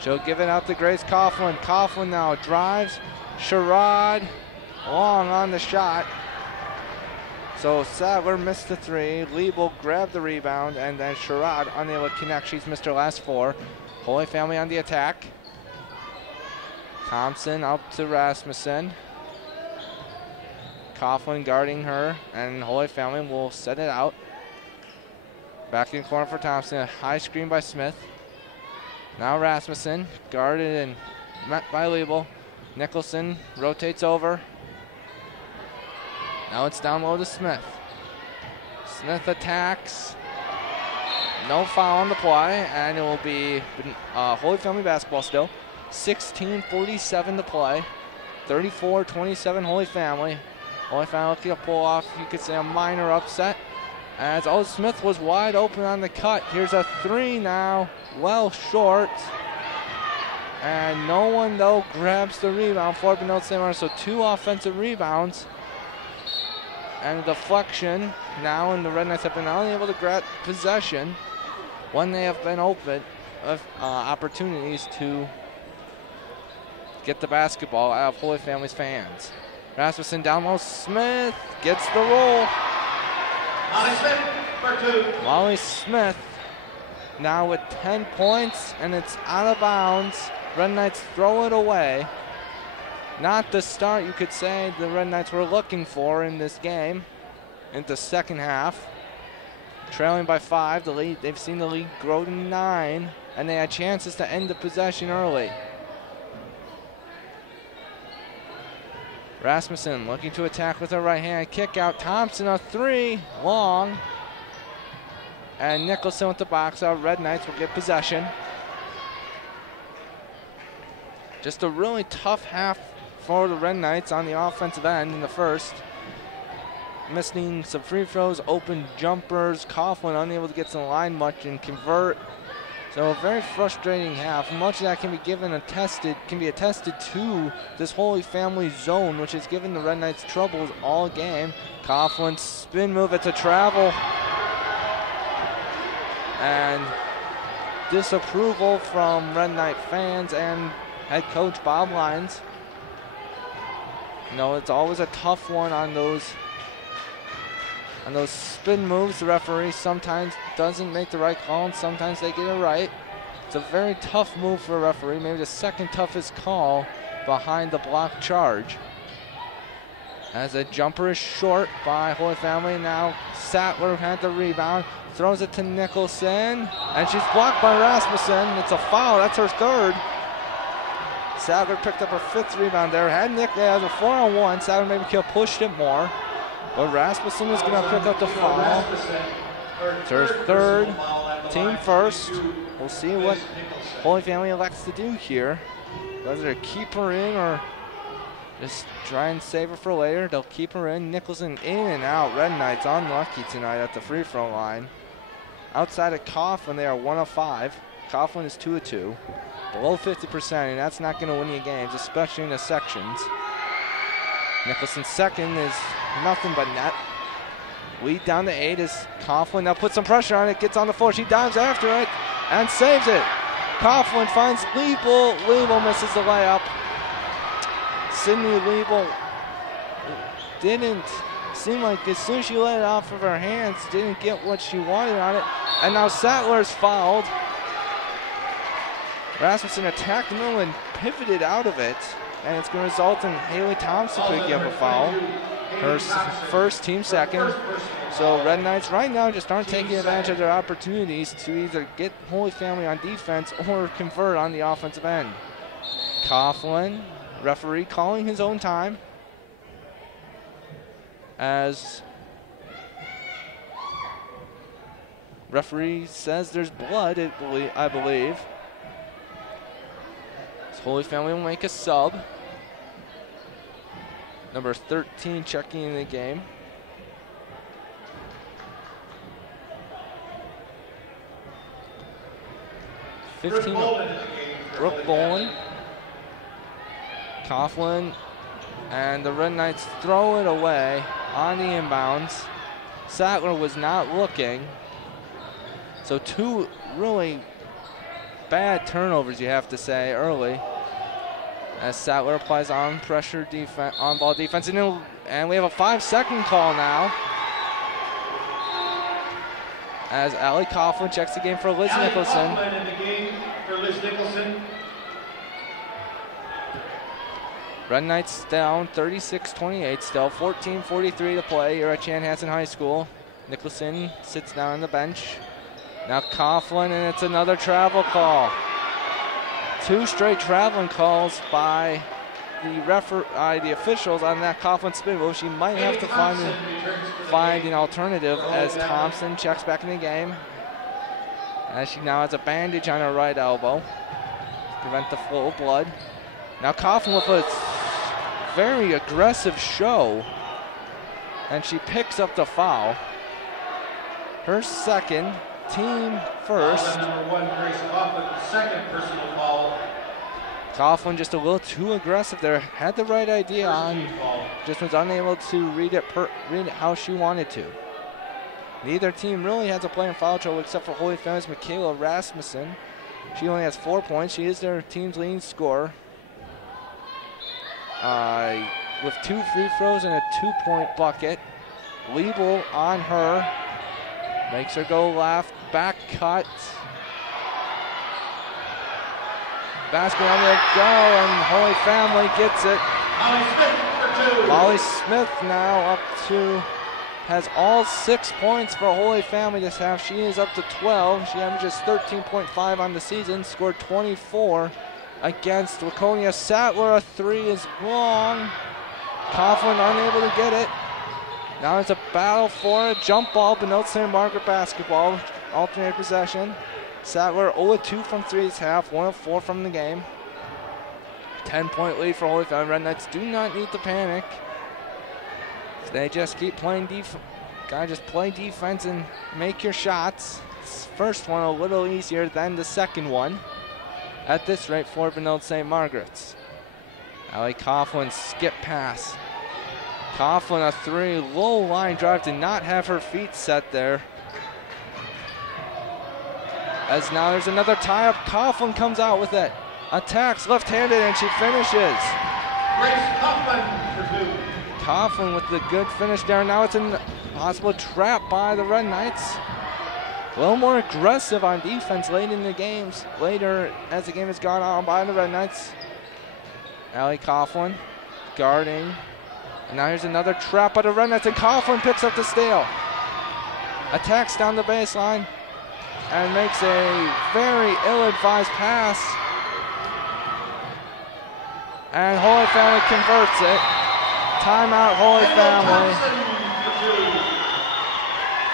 She'll give it out to Grace Coughlin. Coughlin now drives. Sherrod long on the shot. So Sattler missed the 3. Liebel grabbed the rebound, and then Sherrod unable to connect. She's missed her last 4. Holy Family on the attack. Thompson up to Rasmussen. Coughlin guarding her, and Holy Family will set it out. Back in the corner for Thompson. A high screen by Smith. Now Rasmussen guarded and met by Liebel. Nicholson rotates over. Now it's down low to Smith. Smith attacks. no foul on the play, and it will be Holy Family basketball still. 16:47 to play. 34-27 Holy Family. Holy Family looking to pull off, you could say, a minor upset, as Old Smith was wide open on the cut. Here's a three now, well short. And no one, though, grabs the rebound for Benilde-St. So 2 offensive rebounds. And a deflection now, and the Red Knights have been unable to grab possession when they have been open of opportunities to get the basketball out of Holy Family's fans. Rasmussen down low, Smith gets the roll. Molly Smith for 2. Molly Smith now with 10 points, and it's out of bounds. Red Knights throw it away. Not the start, you could say, the Red Knights were looking for in this game in the second half. Trailing by 5, the lead, they've seen the lead grow to 9, and they had chances to end the possession early. Rasmussen looking to attack with a right hand kick out. Thompson a 3, long. And Nicholson with the box out. Red Knights will get possession. Just a really tough half for the Red Knights on the offensive end in the first. Missing some free throws, open jumpers. Coughlin unable to get to the line much and convert. So a very frustrating half. Much of that can be attested to this Holy Family zone, which has given the Red Knights troubles all game. Coughlin spin move, it's a travel. And disapproval from Red Knight fans and head coach Bob Lyons. You know, it's always a tough one on those spin moves. The referee sometimes doesn't make the right call, and sometimes they get it right. It's a very tough move for a referee, maybe the second toughest call behind the block charge. As a jumper is short by Holy Family. Now Sattler had the rebound, throws it to Nicholson, and she's blocked by Rasmussen. It's a foul, that's her third. Sattler picked up her 5th rebound there. Had Nick there as a 4-on-1. Sattler maybe could have pushed it more. But Rasmussen is going to pick up the foul. It's her 3rd, team first. We'll see what Holy Family elects to do here. Whether to keep her in or just try and save her for later. They'll keep her in. Nicholson in and out. Red Knights unlucky tonight at the free throw line. Outside of Coughlin, they are 1 of 5. Coughlin is 2 of 2. Below 50%, and that's not going to win you games, especially in the sections. Nicholson's second is nothing but net. Lead down to 8 is Coughlin. Now puts some pressure on it, gets on the floor. She dives after it and saves it. Coughlin finds Liebel. Liebel misses the layup. Sydney Liebel didn't seem like as soon as she let it off of her hands, didn't get what she wanted on it. And now Sattler's fouled. Rasmussen attacked the middle and pivoted out of it, and it's going to result in Haley Thompson picking up a foul. Her first, team second. So Red Knights right now just aren't taking advantage of their opportunities to either get Holy Family on defense or convert on the offensive end. Coughlin, referee calling his own time, as referee says there's blood, I believe. Holy Family will make a sub. Number 13 checking in the game. Brooke Bolin. Coughlin, and the Red Knights throw it away on the inbounds. Sattler was not looking. So 2 really bad turnovers, you have to say, early. As Sattler applies on-pressure defense, on-ball defense, and we have a 5-second call now. As Allie Coughlin checks the game for Liz Nicholson. In the game for Liz Nicholson. Red Knights down 36-28 still, 14:43 to play here at Chanhassen High School. Nicholson sits down on the bench. Now Coughlin, and it's another travel call. 2 straight traveling calls by the officials on that Coughlin spin move. She might have to find an alternative as Thompson checks back in the game. as she now has a bandage on her right elbow to prevent the flow of blood. Now Coughlin with a very aggressive show, and she picks up the foul. Her second, team first. Number 1, Grace Coughlin, second personal foul. Coughlin just a little too aggressive there. Had the right idea on, just was unable to read it how she wanted to. Neither team really has a player in foul trouble except for Holy Family's Michaela Rasmussen. She only has 4 points. She is their team's leading scorer. With 2 free throws and a 2-point bucket. Liebel on her. Makes her go left. Back cut. Basket on the go, and Holy Family gets it. Molly Smith now up to, has all 6 points for Holy Family this half. She is up to 12. She averages 13.5 on the season, scored 24 against Laconia. Sattler, a 3 is long. Coughlin unable to get it. Now it's a battle for a jump ball, Benilde-St. Margaret basketball, alternate possession. Sattler 0-2 from 3 this half, 1 of 4 from the game. 10-point lead for Holy Family. Red Knights do not need to panic. They just keep playing defense. Gotta just play defense and make your shots. This first one a little easier than the second one. At this rate for Benilde-St. Margaret's. Allie Coughlin skip pass. Coughlin a 3, low line drive, did not have her feet set there. As now there's another tie-up. Coughlin comes out with it. Attacks left-handed and she finishes. Grace Coughlin for 2. Coughlin with the good finish there. Now it's a possible trap by the Red Knights. A little more aggressive on defense late in the games. Later as the game has gone on by the Red Knights. Allie Coughlin guarding. And now here's another trap by the Red Knights, and Coughlin picks up the steal. Attacks down the baseline and makes a very ill-advised pass. And Holy Family converts it. Timeout, Holy Family.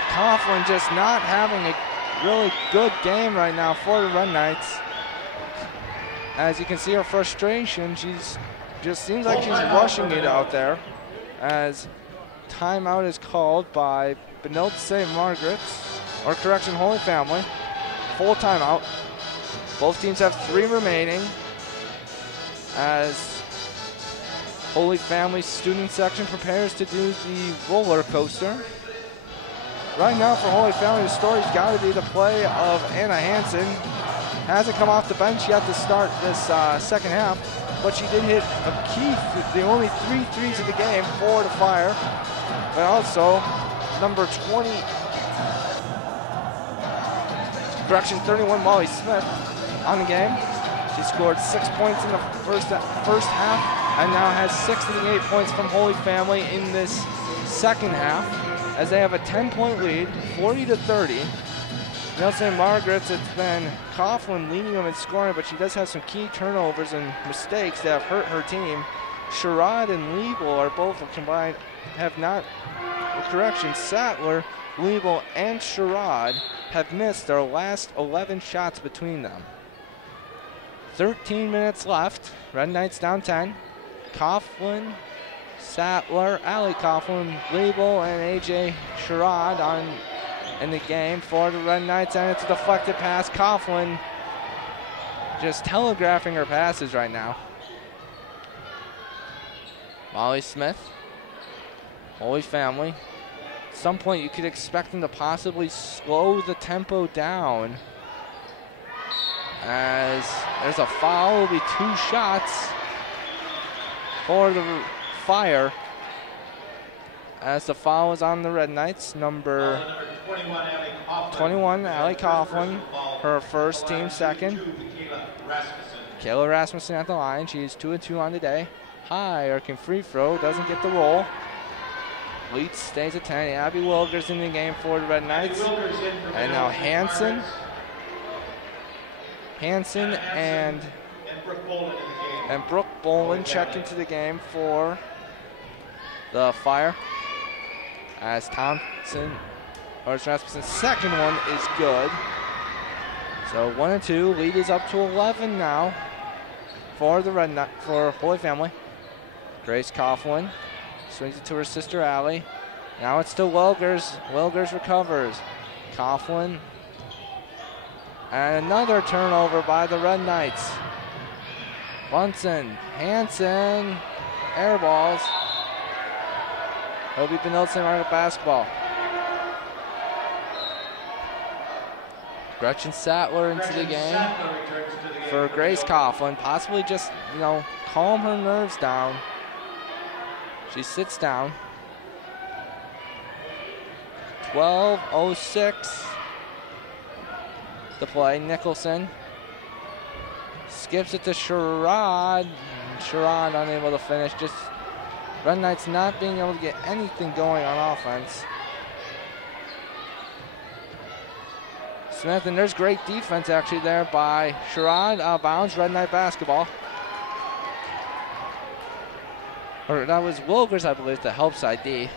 Coughlin just not having a really good game right now for the Red Knights. As you can see her frustration, she's just seems like she's rushing it out there. As timeout is called by Benilde-St. Margaret's, or correction, Holy Family. Full timeout. Both teams have 3 remaining. As Holy Family student section prepares to do the roller coaster. Right now for Holy Family, the story's got to be the play of Anna Hansen. Hasn't come off the bench yet to start this second half, but she did hit a key, the only 3 threes of the game for the Fire. But also, number 20, correction, 31, Molly Smith on the game. She scored 6 points in the first half, and now has 6 of the 8 points from Holy Family in this second half, as they have a 10-point lead, 40-30. Benilde-St. Margaret's, it's been Coughlin leading them in scoring, but she does have some key turnovers and mistakes that have hurt her team. Sherrod and Liebel are both combined, have not, correction, Sattler, Liebel, and Sherrod have missed their last 11 shots between them. 13 minutes left. Red Knights down 10. Coughlin, Sattler, Allie Coughlin, Liebel, and AJ Sherrod in the game for the Red Knights, and it's a deflected pass. Coughlin just telegraphing her passes right now. Molly Smith, Holy Family. At some point you could expect them to possibly slow the tempo down, as there's a foul. Will be 2 shots for the Fire, as the foul is on the Red Knights. Number 21, Allie Coughlin, her first, team second. Kayla Rasmussen at the line. She's 2-2 on the day. High, Erkin free throw, doesn't get the roll. Lead stays at 10. Abby Wilger's in the game for the Red Knights. And now Hansen and Brooke Bolin check into the game for the Fire. As Thompson, or Rasmussen's second one is good. So 1-2, lead is up to 11 now for for Holy Family. Grace Coughlin swings it to her sister Allie. Now it's to Wilgers. Wilgers recovers. Coughlin. And another turnover by the Red Knights. Bunsen, Hansen, air balls. It'll be Benilde-St. Margaret basketball. Gretchen Sattler into the game for Grace Coughlin. Possibly just, calm her nerves down. She sits down. 12:06 to play. Nicholson skips it to Sherrod. Sherrod unable to finish. Just Red Knights not being able to get anything going on offense. Smith, and there's great defense actually there by Sherrod. Out of bounds, Red Knight basketball. Or that was Wilgers, I believe, the help side D.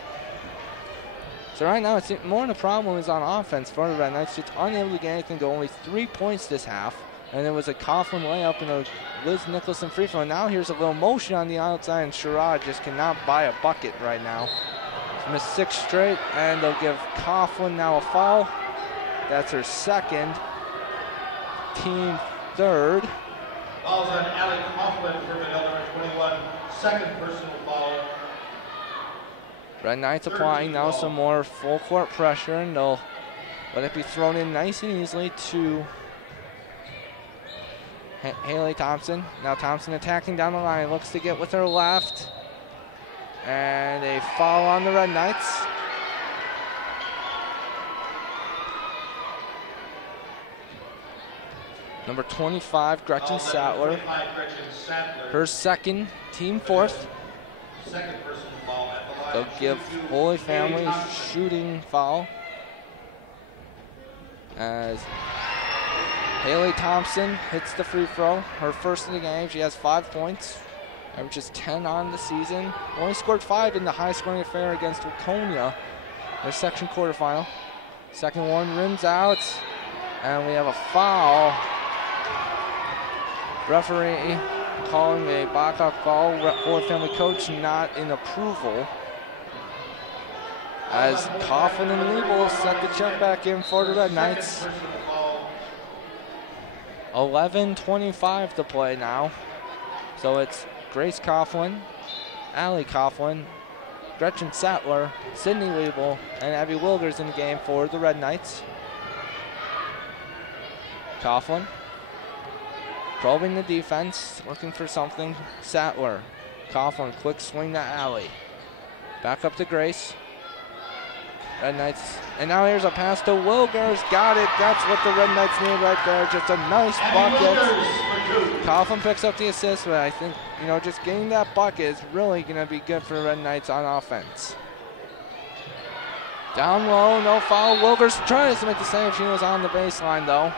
So right now, it's more of the problem is on offense for the Red Knights. Just unable to get anything going. Only 3 points this half. And it was a Coughlin layup and a Liz Nicholson free throw. Now here's a little motion on the outside, and Sherrod just cannot buy a bucket right now. She's missed 6 straight, and they'll give Coughlin now a foul. That's her second, team third. Fouls on Allie Coughlin for Benilde, number 21. Second personal foul. Red Knights applying now some more full court pressure, and they'll let it be thrown in nice and easily to Haley Thompson. Now Thompson attacking down the line, looks to get with her left. And a foul on the Red Knights. Number 25, Gretchen Sattler. Her second, team fourth. They'll give Holy Family shooting foul as Haley Thompson hits the free throw, her first in the game. She has 5 points, averages 10 on the season. Only scored 5 in the high-scoring affair against Waconia, their section quarterfinal. Second one rims out, and we have a foul. Referee calling a Backup foul. Holy Family coach not in approval. As Coughlin and Liebel set the check back in for the Red Knights. 11:25 to play now. So it's Grace Coughlin, Allie Coughlin, Gretchen Sattler, Sydney Liebel, and Abby Wilgers in the game for the Red Knights. Coughlin probing the defense, looking for something. Sattler, Coughlin, quick swing to Allie. Back up to Grace. Red Knights, and now here's a pass to Wilgers. Got it. That's what the Red Knights need right there. Just a nice bucket. Coughlin picks up the assist, but I think, just getting that bucket is really going to be good for the Red Knights on offense. Down low, no foul. Wilgers tries to make the save. She was on the baseline, though.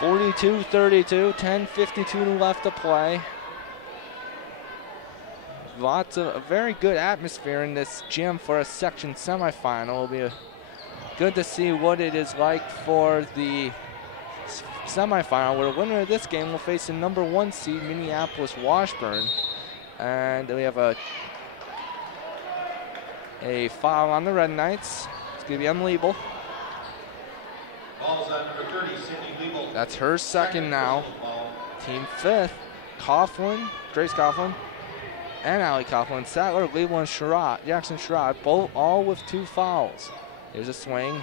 42-32, 10:52 left to play. Lots of a very good atmosphere in this gym for a section semifinal. It'll be good to see what it is like for the semifinal, where the winner of this game will face the number 1 seed Minneapolis Washburn. And we have a foul on the Red Knights. It's going to be on Liebel. Ball's on number 30, Sydney Liebel. That's her second now. Team fifth, Coughlin, Grace Coughlin, and Allie Coughlin, Sattler, Liebel, and Jackson Sherrod, both all with 2 fouls. Here's a swing.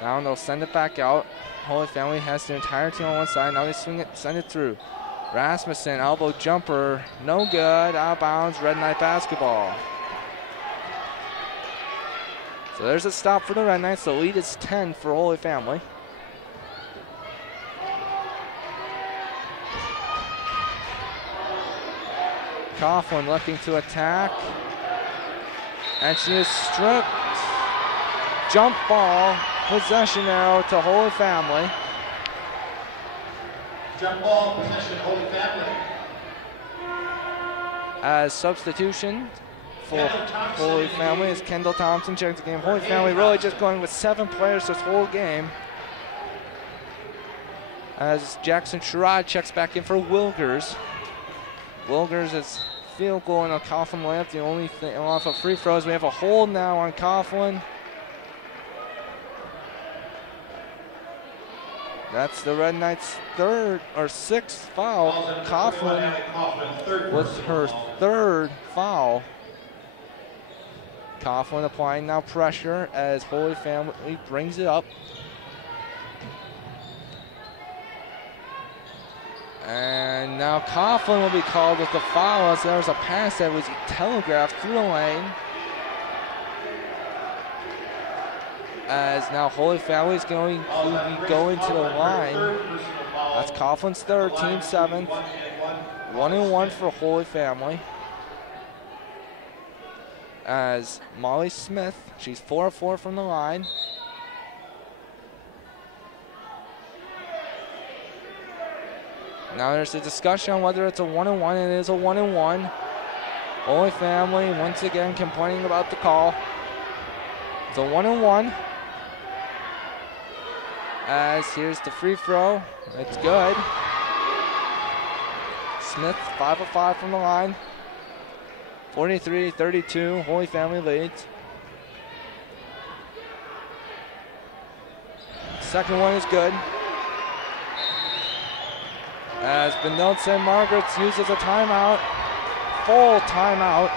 Now they'll send it back out. Holy Family has the entire team on one side. Now they swing it, send it through. Rasmussen, elbow jumper, no good, out of bounds, Red Knight basketball. So there's a stop for the Red Knights. The lead is 10 for Holy Family. Coughlin looking to attack. And she is stripped. Jump ball, possession arrow to Holy Family. Jump ball, possession, Holy Family. As substitution for Holy Family is Kendall Thompson checks the game. Holy Family really just going with 7 players this whole game. as Jackson Sherrod checks back in for Wilgers. Wilgers is field goal and a Coughlin layup. The only thing off of free throws. We have a hold now on Coughlin. That's the Red Knights' third or sixth foul. Coughlin with her third foul. Coughlin applying now pressure as Holy Family brings it up. And now Coughlin will be called with the foul as there's a pass that was telegraphed through the lane. As now Holy Family is going to go into the line. That's Coughlin's third, team seventh. 1-1 for Holy Family. As Molly Smith, she's 4 of 4 from the line. Now there's a discussion on whether it's a 1-1. It is a 1-1. Holy Family once again complaining about the call. It's a 1-1. As here's the free throw. It's good. Smith 5 of 5 from the line. 43-32. Holy Family leads. Second one is good. As Benilde-St. Margaret's uses a timeout, full timeout.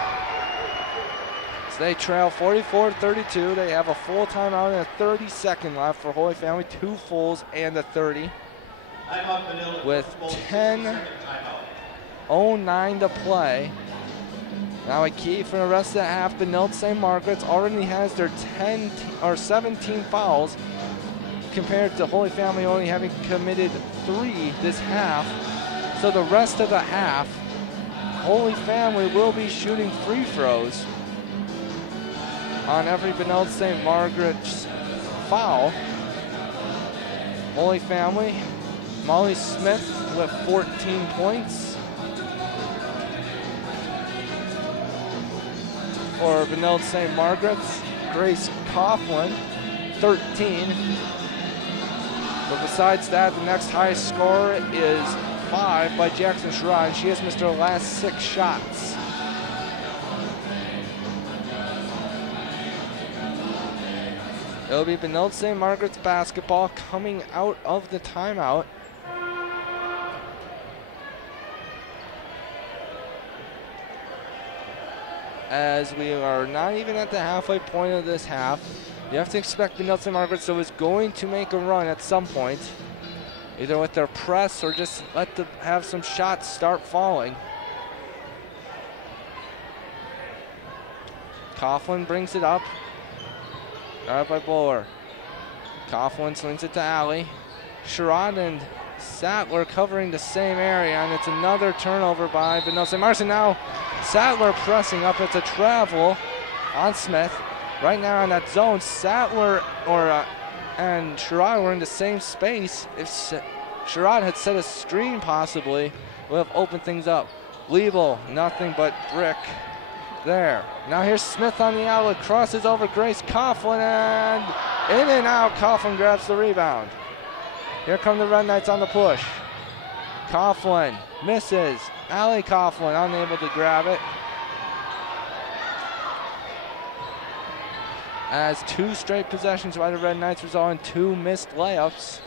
So they trail 44-32. They have a full timeout and a 30-second left for Holy Family, 2 fulls and a 30. With 10:09 to play. Now a key for the rest of the half. Benilde-St. Margaret's already has their 17 fouls, compared to Holy Family only having committed 3 this half. So the rest of the half, Holy Family will be shooting free throws on every Benilde-St. Margaret's foul. Holy Family, Molly Smith with 14 points. For Benilde-St. Margaret's, Grace Coughlin, 13. But besides that, the next highest score is 5 by Jackson Sherrod. She has missed her last 6 shots. It'll be Benilde-St. Margaret's basketball coming out of the timeout. As we are not even at the halfway point of this half. You have to expect Benilde-St. Margaret's is going to make a run at some point, either with their press or just let them have some shots start falling. Coughlin brings it up. Guarded by Buller. Coughlin slings it to Alley. Sherrod and Sattler covering the same area, and it's another turnover by Benilde-St. Margaret's. Now Sattler pressing up. It's a travel on Smith. Right now in that zone, Sattler and Sherrod were in the same space. If Sherrod had set a screen possibly, would have opened things up. Liebel, nothing but brick there. Now here's Smith on the outlet, crosses over Grace Coughlin, and in and out, Coughlin grabs the rebound. Here come the Red Knights on the push. Coughlin misses. Allie Coughlin unable to grab it. As 2 straight possessions by the Red Knights result in 2 missed layups.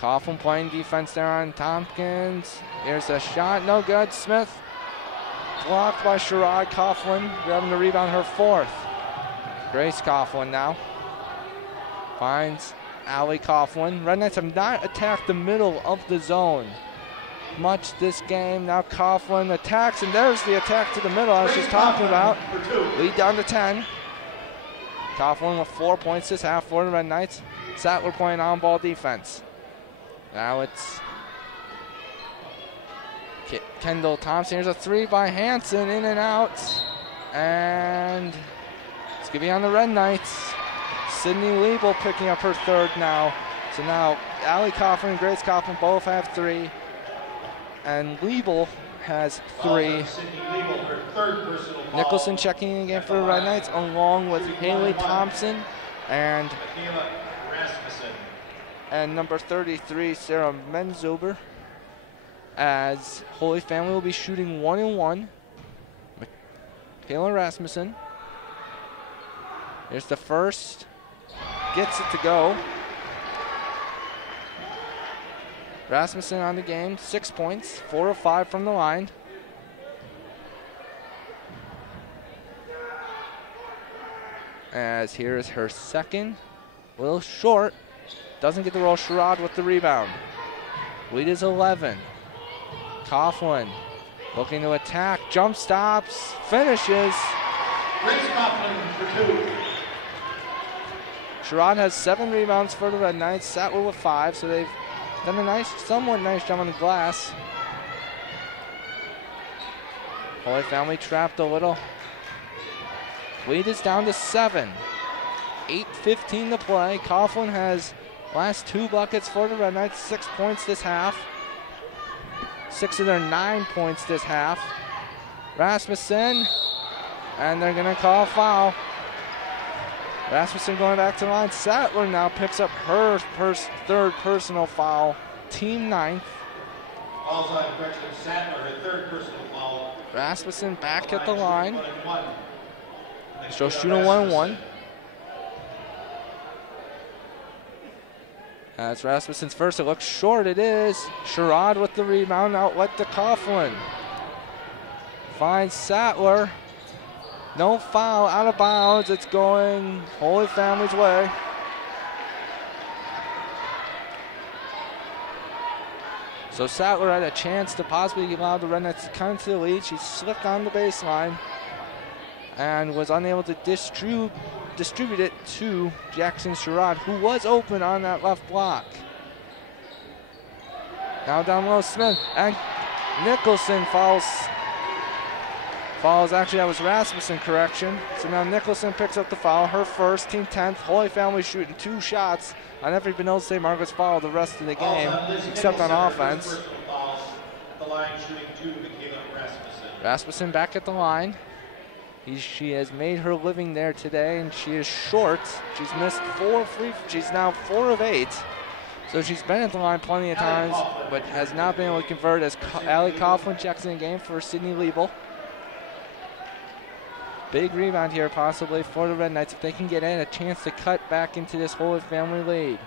Coughlin playing defense there on Tompkins. Here's a shot, no good. Smith blocked by Sherrod. Coughlin grabbing the rebound, her 4th. Grace Coughlin now finds Allie Coughlin. Red Knights have not attacked the middle of the zone much this game. Now Coughlin attacks, and there's the attack to the middle I was just talking about. Lead down to 10. Coughlin with 4 points this half for the Red Knights. Sattler playing on-ball defense. Now it's Kendall Thompson. Here's a 3 by Hansen, in and out. And it's going to be on the Red Knights. Sydney Liebel picking up her 3rd now. So now Allie Coughlin and Grace Coughlin both have 3. And Liebel has 3. Nicholson checking in again for the Red Knights, along with Haley Thompson and Michaela Rasmussen. and number 33, Sarah Menzober, as Holy Family will be shooting 1-1. Michaela Rasmussen. Here's the first. Gets it to go. Rasmussen on the game, 6 points, 4 of 5 from the line. As here is her second. A little short. Doesn't get the roll. Sherrod with the rebound. Lead is 11. Coughlin looking to attack. Jump stops. Finishes. Grace Coughlin for 2. Sherrod has 7 rebounds for the Red Knights. Sattler with 5, so they've done a somewhat nice job on the glass. Holy Family trapped a little. Lead is down to 7. 8:15 to play. Coughlin has last 2 buckets for the Red Knights, 6 points this half. 6 of their 9 points this half. Rasmussen, and they're gonna call a foul. Rasmussen going back to the line. Sattler now picks up her third personal foul, team 9th. Falls on Gretchen Sattler, her 3rd personal foul. Rasmussen back at the line. 1-1. She'll shoot a 1-1. That's Rasmussen's first. It looks short. It is. Sherrod with the rebound. Outlet to Coughlin. Finds Sattler. No foul. Out of bounds. It's going Holy Family's way. So Sattler had a chance to possibly allow the Red Knights to come to the lead. She slipped on the baseline and was unable to distribute it to Jackson Sherrod, who was open on that left block. Now down low, Smith, and Nicholson falls. Actually, that was Rasmussen, correction. So now Nicholson picks up the foul, her first, team 10th. Holy Family shooting 2 shots on every Benilde-St. Margaret's foul the rest of the game, except on offense. Rasmussen back at the line. She has made her living there today, and she is short. She's missed 4 she's now 4 of 8. So she's been at the line plenty of times, but has not been able to convert as Allie Coughlin checks in the game for Sydney Liebel. Big rebound here possibly for the Red Knights if they can get in, a chance to cut back into this Holy Family lead.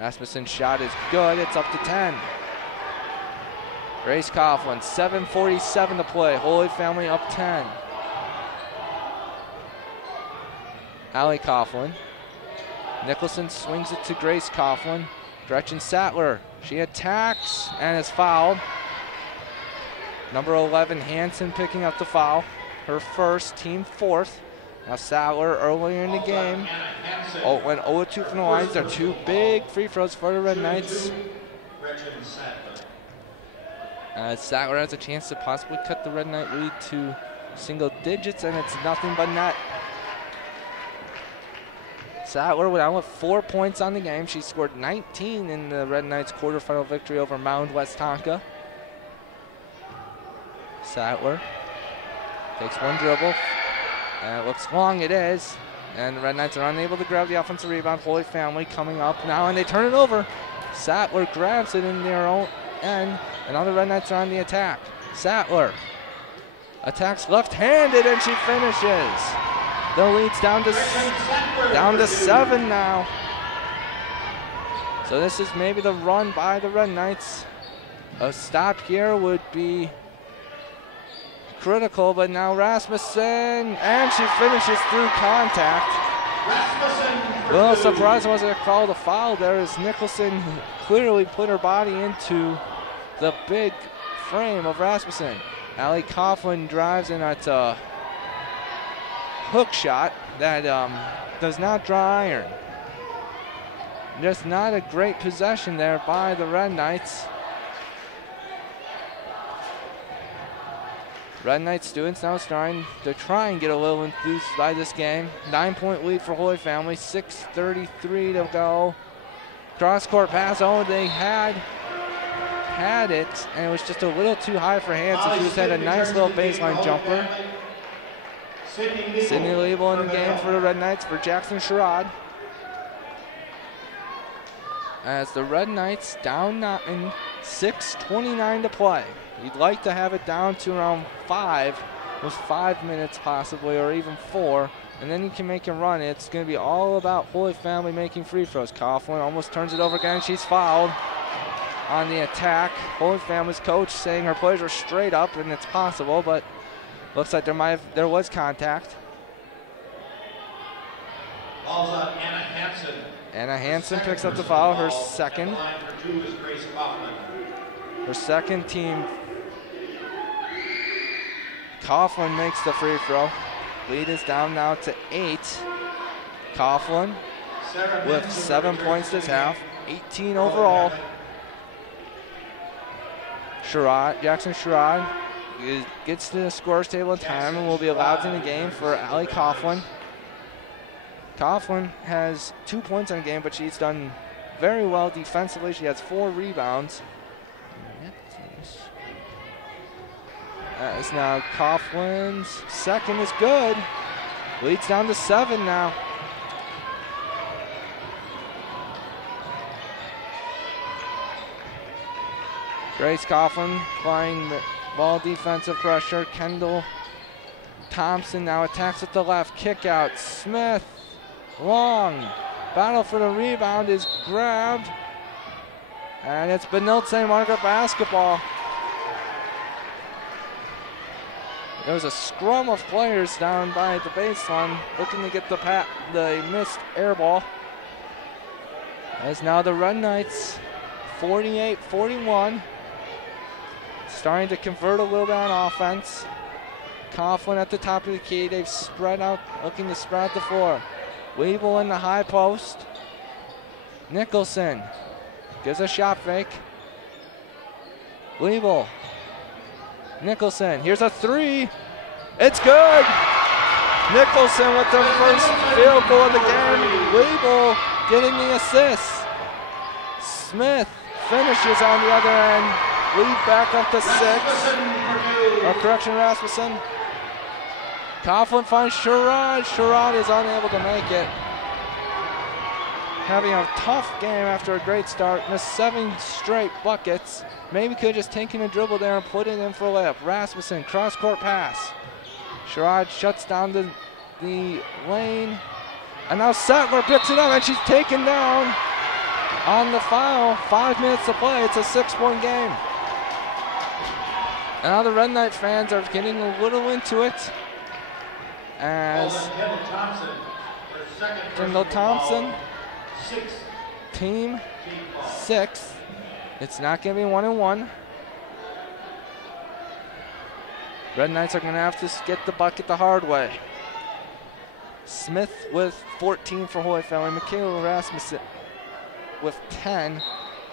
Rasmussen's shot is good, it's up to 10. Grace Coughlin, 7:47 to play, Holy Family up 10. Allie Coughlin. Nicholson swings it to Grace Coughlin. Gretchen Sattler, she attacks and is fouled. Number 11, Hansen picking up the foul. Her first, team 4th. Now Sattler earlier in the game went 0-2 from the lines. They're 2 big free throws for the Red Knights. Sattler has a chance to possibly cut the Red Knight lead to single digits, and it's nothing but net. Sattler with 4 points on the game. She scored 19 in the Red Knights quarterfinal victory over Mound West Tonka. Sattler takes one dribble, and it looks long, it is. And the Red Knights are unable to grab the offensive rebound. Holy Family coming up now, and they turn it over. Sattler grabs it in their own end, and now the Red Knights are on the attack. Sattler attacks left-handed, and she finishes. The lead's down to 7 now. So this is maybe the run by the Red Knights. A stop here would be critical, but now Rasmussen, and she finishes through contact. A little surprised it wasn't called a foul there, as Nicholson clearly put her body into the big frame of Rasmussen. Allie Coughlin drives in at a hook shot that does not dry iron. Just not a great possession there by the Red Knights. Red Knight students now starting to try and get a little enthused by this game. 9-point lead for Holy Family, 6:33 to go. Cross-court pass, they had it, and it was just a little too high for Hansen. She just had a nice little baseline jumper. Sydney Liebel in the game for the Red Knights for Jackson Sherrod. as the Red Knights down 9, 6:29 to play. You'd like to have it down to around 5, with 5 minutes possibly, or even 4, and then you can make a run. It's going to be all about Holy Family making free throws. Coughlin almost turns it over again. She's fouled on the attack. Holy Family's coach saying her players are straight up, and it's possible, but looks like there was contact. Ball's on Anna Hansen. Anna Hansen picks up the foul, her second. Line for 2 is Grace Kaufman. Her second team. Coughlin makes the free throw. Lead is down now to 8. Coughlin with 7 points this half, 18 overall. Jackson Sherrod gets to the scorers table in time and will be allowed in the game for Allie Coughlin. Coughlin has 2 points on the game, but she's done very well defensively. She has 4 rebounds. That is now Coughlin's second is good. Leads down to 7 now. Grace Coughlin applying the ball defensive pressure. Kendall Thompson now attacks with the left. Kick out. Smith. Long. Battle for the rebound is grabbed. And it's Benilde-St. Margaret basketball. There was a scrum of players down by the baseline looking to get the missed air ball. As now the Red Knights 48-41. Starting to convert a little bit on offense. Coughlin at the top of the key. They've spread out, looking to spread out the floor. Weeble in the high post. Nicholson gives a shot fake. Weeble. Nicholson, here's a 3. It's good. Nicholson with the first field goal of the game. Weeble getting the assist. Smith finishes on the other end. Lead back up to 6. Rasmussen. Coughlin finds Sherrod. Sherrod is unable to make it. Having a tough game after a great start. Missed 7 straight buckets. Maybe could have just taken a dribble there and put it in for a layup. Rasmussen, cross-court pass. Sherrod shuts down the lane. And now Sattler picks it up, and she's taken down on the foul. 5 minutes to play. It's a 6-point game. Now the Red Knight fans are getting a little into it. As Kendall Thompson, team 6. It's not going to be 1-1. Red Knights are going to have to get the bucket the hard way. Smith with 14 for Holy Family. Michaela Rasmussen with 10.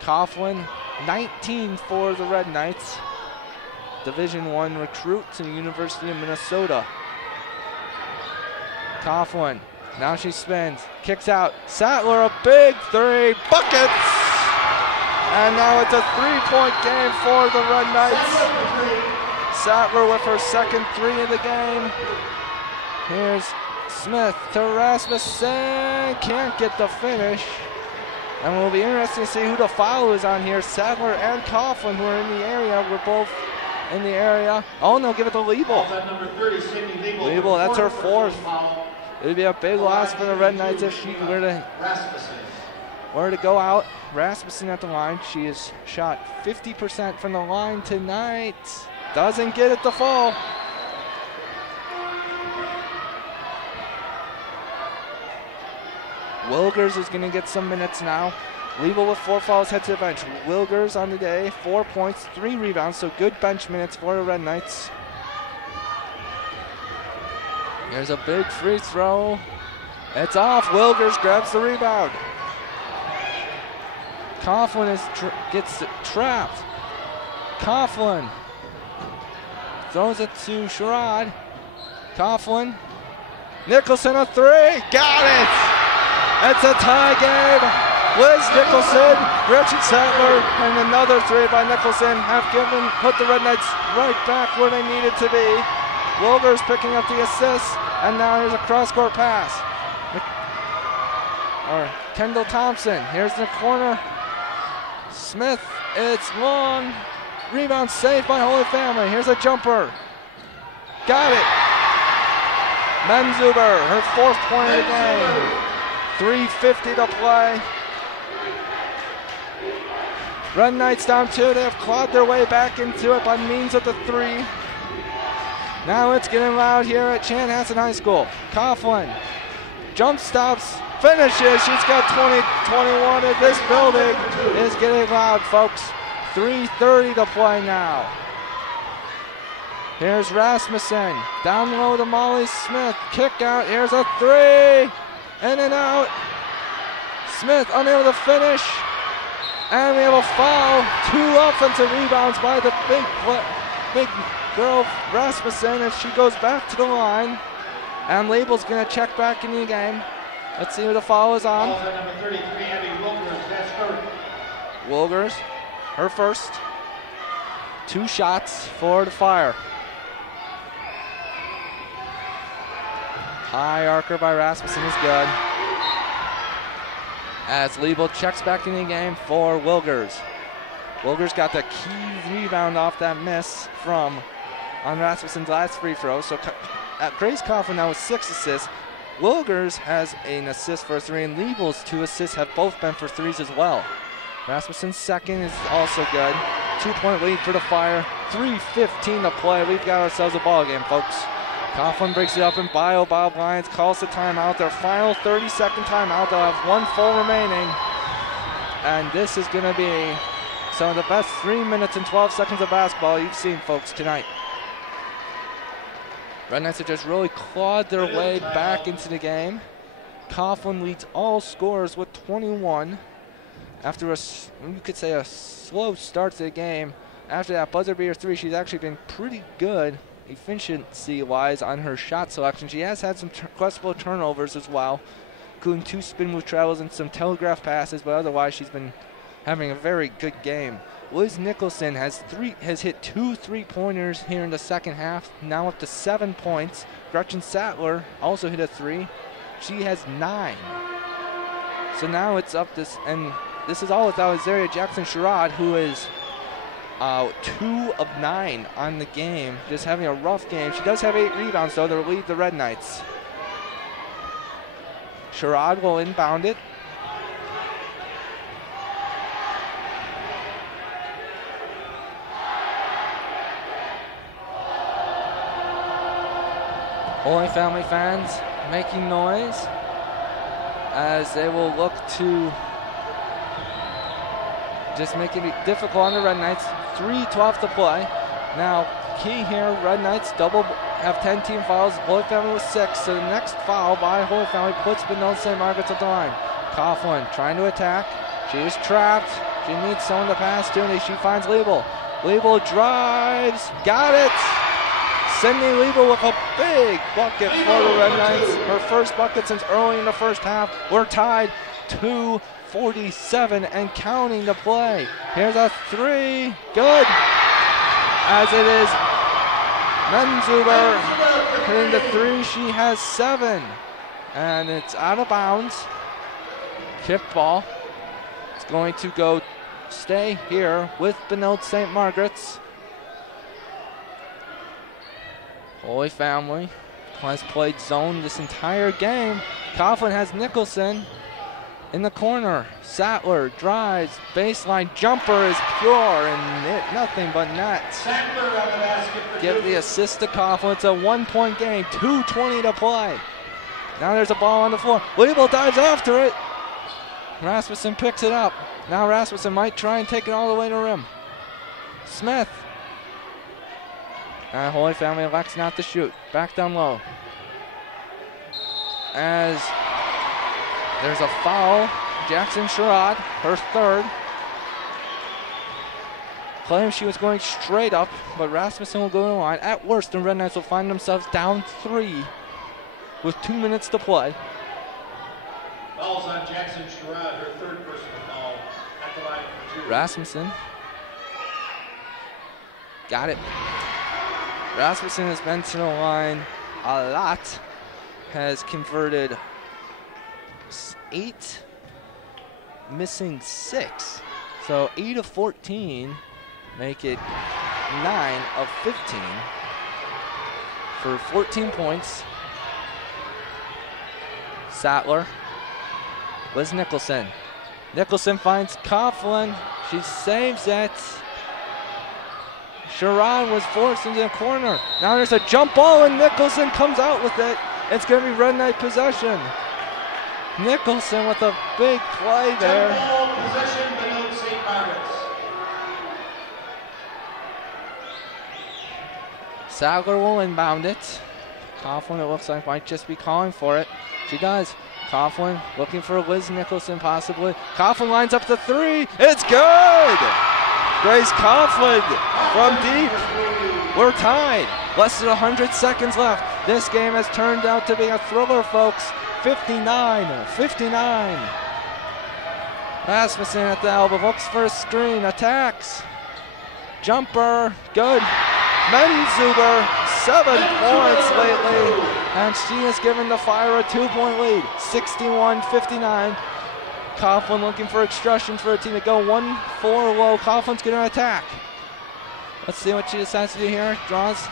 Coughlin 19 for the Red Knights. Division I recruit to the University of Minnesota. Coughlin, now she spins, kicks out. Sattler, a big 3, buckets! And now it's a 3-point game for the Red Knights. Sattler with her second 3 of the game. Here's Smith to Rasmussen, can't get the finish. And it will be interesting to see who the foul is on here. Sattler and Coughlin, who are in the area, were both in the area. Oh no, give it to Liebel. Liebel, that's her 4th. It would be a big loss for the Red Knights if she were to go out. Rasmussen at the line. She has shot 50% from the line tonight. Doesn't get it to fall. Wilgers is going to get some minutes now. Liebel with 4 fouls, head to the bench. Wilgers on the day, 4 points, 3 rebounds, so good bench minutes for the Red Knights. There's a big free throw. It's off. Wilgers grabs the rebound. Coughlin gets trapped. Coughlin throws it to Sherrod. Coughlin. Nicholson, a 3. Got it! It's a tie game. Liz Nicholson, Gretchen Sattler, and another 3 by Nicholson have put the Red Knights right back where they needed to be. Wilgers picking up the assist, and now here's a cross-court pass. Kendall Thompson, here's the corner Smith, it's long. Rebound saved by Holy Family. Here's a jumper. Got it. Menzuber, her 4th point of the game. 3:50 to play. Red Knights down 2. They have clawed their way back into it by means of the 3. Now it's getting loud here at Chanhassen High School. Coughlin jump stops, finishes. She's got 20-21 in this building. It's getting loud, folks. 3:30 to play now. Here's Rasmussen. Down low to Molly Smith. Kick out. Here's a 3. In and out. Smith unable to finish. And we have a foul. 2 offensive rebounds by the big girl Rasmussen as she goes back to the line. And Label's going to check back into the game. Let's see who the foul is on. Number 33, Abby Wilgers, that's her. Wilgers, her first. 2 shots for the Fire. High arcer by Rasmussen is good. As Liebel checks back in the game for Wilgers. Wilgers got the key rebound off that miss from on Rasmussen's last free throw. So Grace Coughlin now with 6 assists. Wilgers has an assist for a 3, and Liebel's 2 assists have both been for 3s as well. Rasmussen's second is also good. 2-point lead for the Fire. 3:15 to play. We've got ourselves a ball game, folks. Coughlin breaks it up in Bob Lyons calls the timeout. Their final 30-second timeout. They'll have 1 full remaining. And this is going to be some of the best 3 minutes and 12 seconds of basketball you've seen, folks, tonight. Red Knights have just really clawed their way back into the game. Coughlin leads all scorers with 21. After you could say a slow start to the game, after that buzzer beater 3, she's actually been pretty good efficiency-wise on her shot selection. She has had some questionable turnovers as well, including 2 spin move travels and some telegraph passes, but otherwise she's been having a very good game. Liz Nicholson has hit 2 3-pointers here in the second half, now up to 7 points. Gretchen Sattler also hit a 3. She has 9. So now it's up this, and this is all without Azaria Jackson-Sherrod, who is 2 of 9 on the game, just having a rough game. She does have 8 rebounds, though, to lead the Red Knights. Sherrod will inbound it. Holy Family fans making noise as they will look to just make it difficult on the Red Knights. 3:12 to play. Now, key here, Red Knights have 10 team fouls. Holy Family with 6. So the next foul by Holy Family puts Benilde-St. Margaret's at the line. Coughlin trying to attack. She is trapped. She needs someone to pass to, and she finds Liebel. Liebel drives. Got it. Sydney Liebel with a big bucket for the Red Knights. Her first bucket since early in the first half. We're tied 2:47 and counting to play. Here's a 3. Good. As it is Menzuber hitting the 3. She has 7. And it's out of bounds. Kick ball. It's going to stay here with Benilde-St. Margaret's. Holy Family has played zone this entire game. Coughlin has Nicholson in the corner. Sattler drives, baseline jumper is pure and nothing but net. Give the assist to Coughlin. It's a 1-point game, 2:20 to play. Now there's a ball on the floor. Liebel dives after it. Rasmussen picks it up. Now Rasmussen might try and take it all the way to the rim. Smith. And Holy Family elects not to shoot. Back down low. As there's a foul. Jackson-Sherrod, her 3rd. Claims she was going straight up, but Rasmussen will go to the line. At worst, the Red Knights will find themselves down 3 with 2 minutes to play. Fouls on Jackson-Sherrod, her 3rd personal foul at the line for 2. Rasmussen. Got it. Rasmussen has been to the line a lot. Has converted 8, missing 6. So 8 of 14 make it 9 of 15 for 14 points. Sattler. Liz Nicholson. Nicholson finds Coughlin. She saves it. Sherrod was forced into the corner. Now there's a jump ball and Nicholson comes out with it. It's going to be Red Knight possession. Nicholson with a big play there. Jump ball possession, Benilde-St. Margaret. Sattler will inbound it. Coughlin, it looks like, might just be calling for it. She does. Coughlin looking for Liz Nicholson possibly. Coughlin lines up the three. It's good! Grace Coughlin from deep. We're tied. Less than 100 seconds left. This game has turned out to be a thriller, folks. 59-59. Rasmussen at the elbow. Looks for a screen. Attacks. Jumper. Good. Menzuber. 7 points lately. And she has given the Fire a 2-point lead. 61-59. Coughlin looking for extraction for a team to go 1-4 low. Coughlin's going to attack. Let's see what she decides to do here. Draws.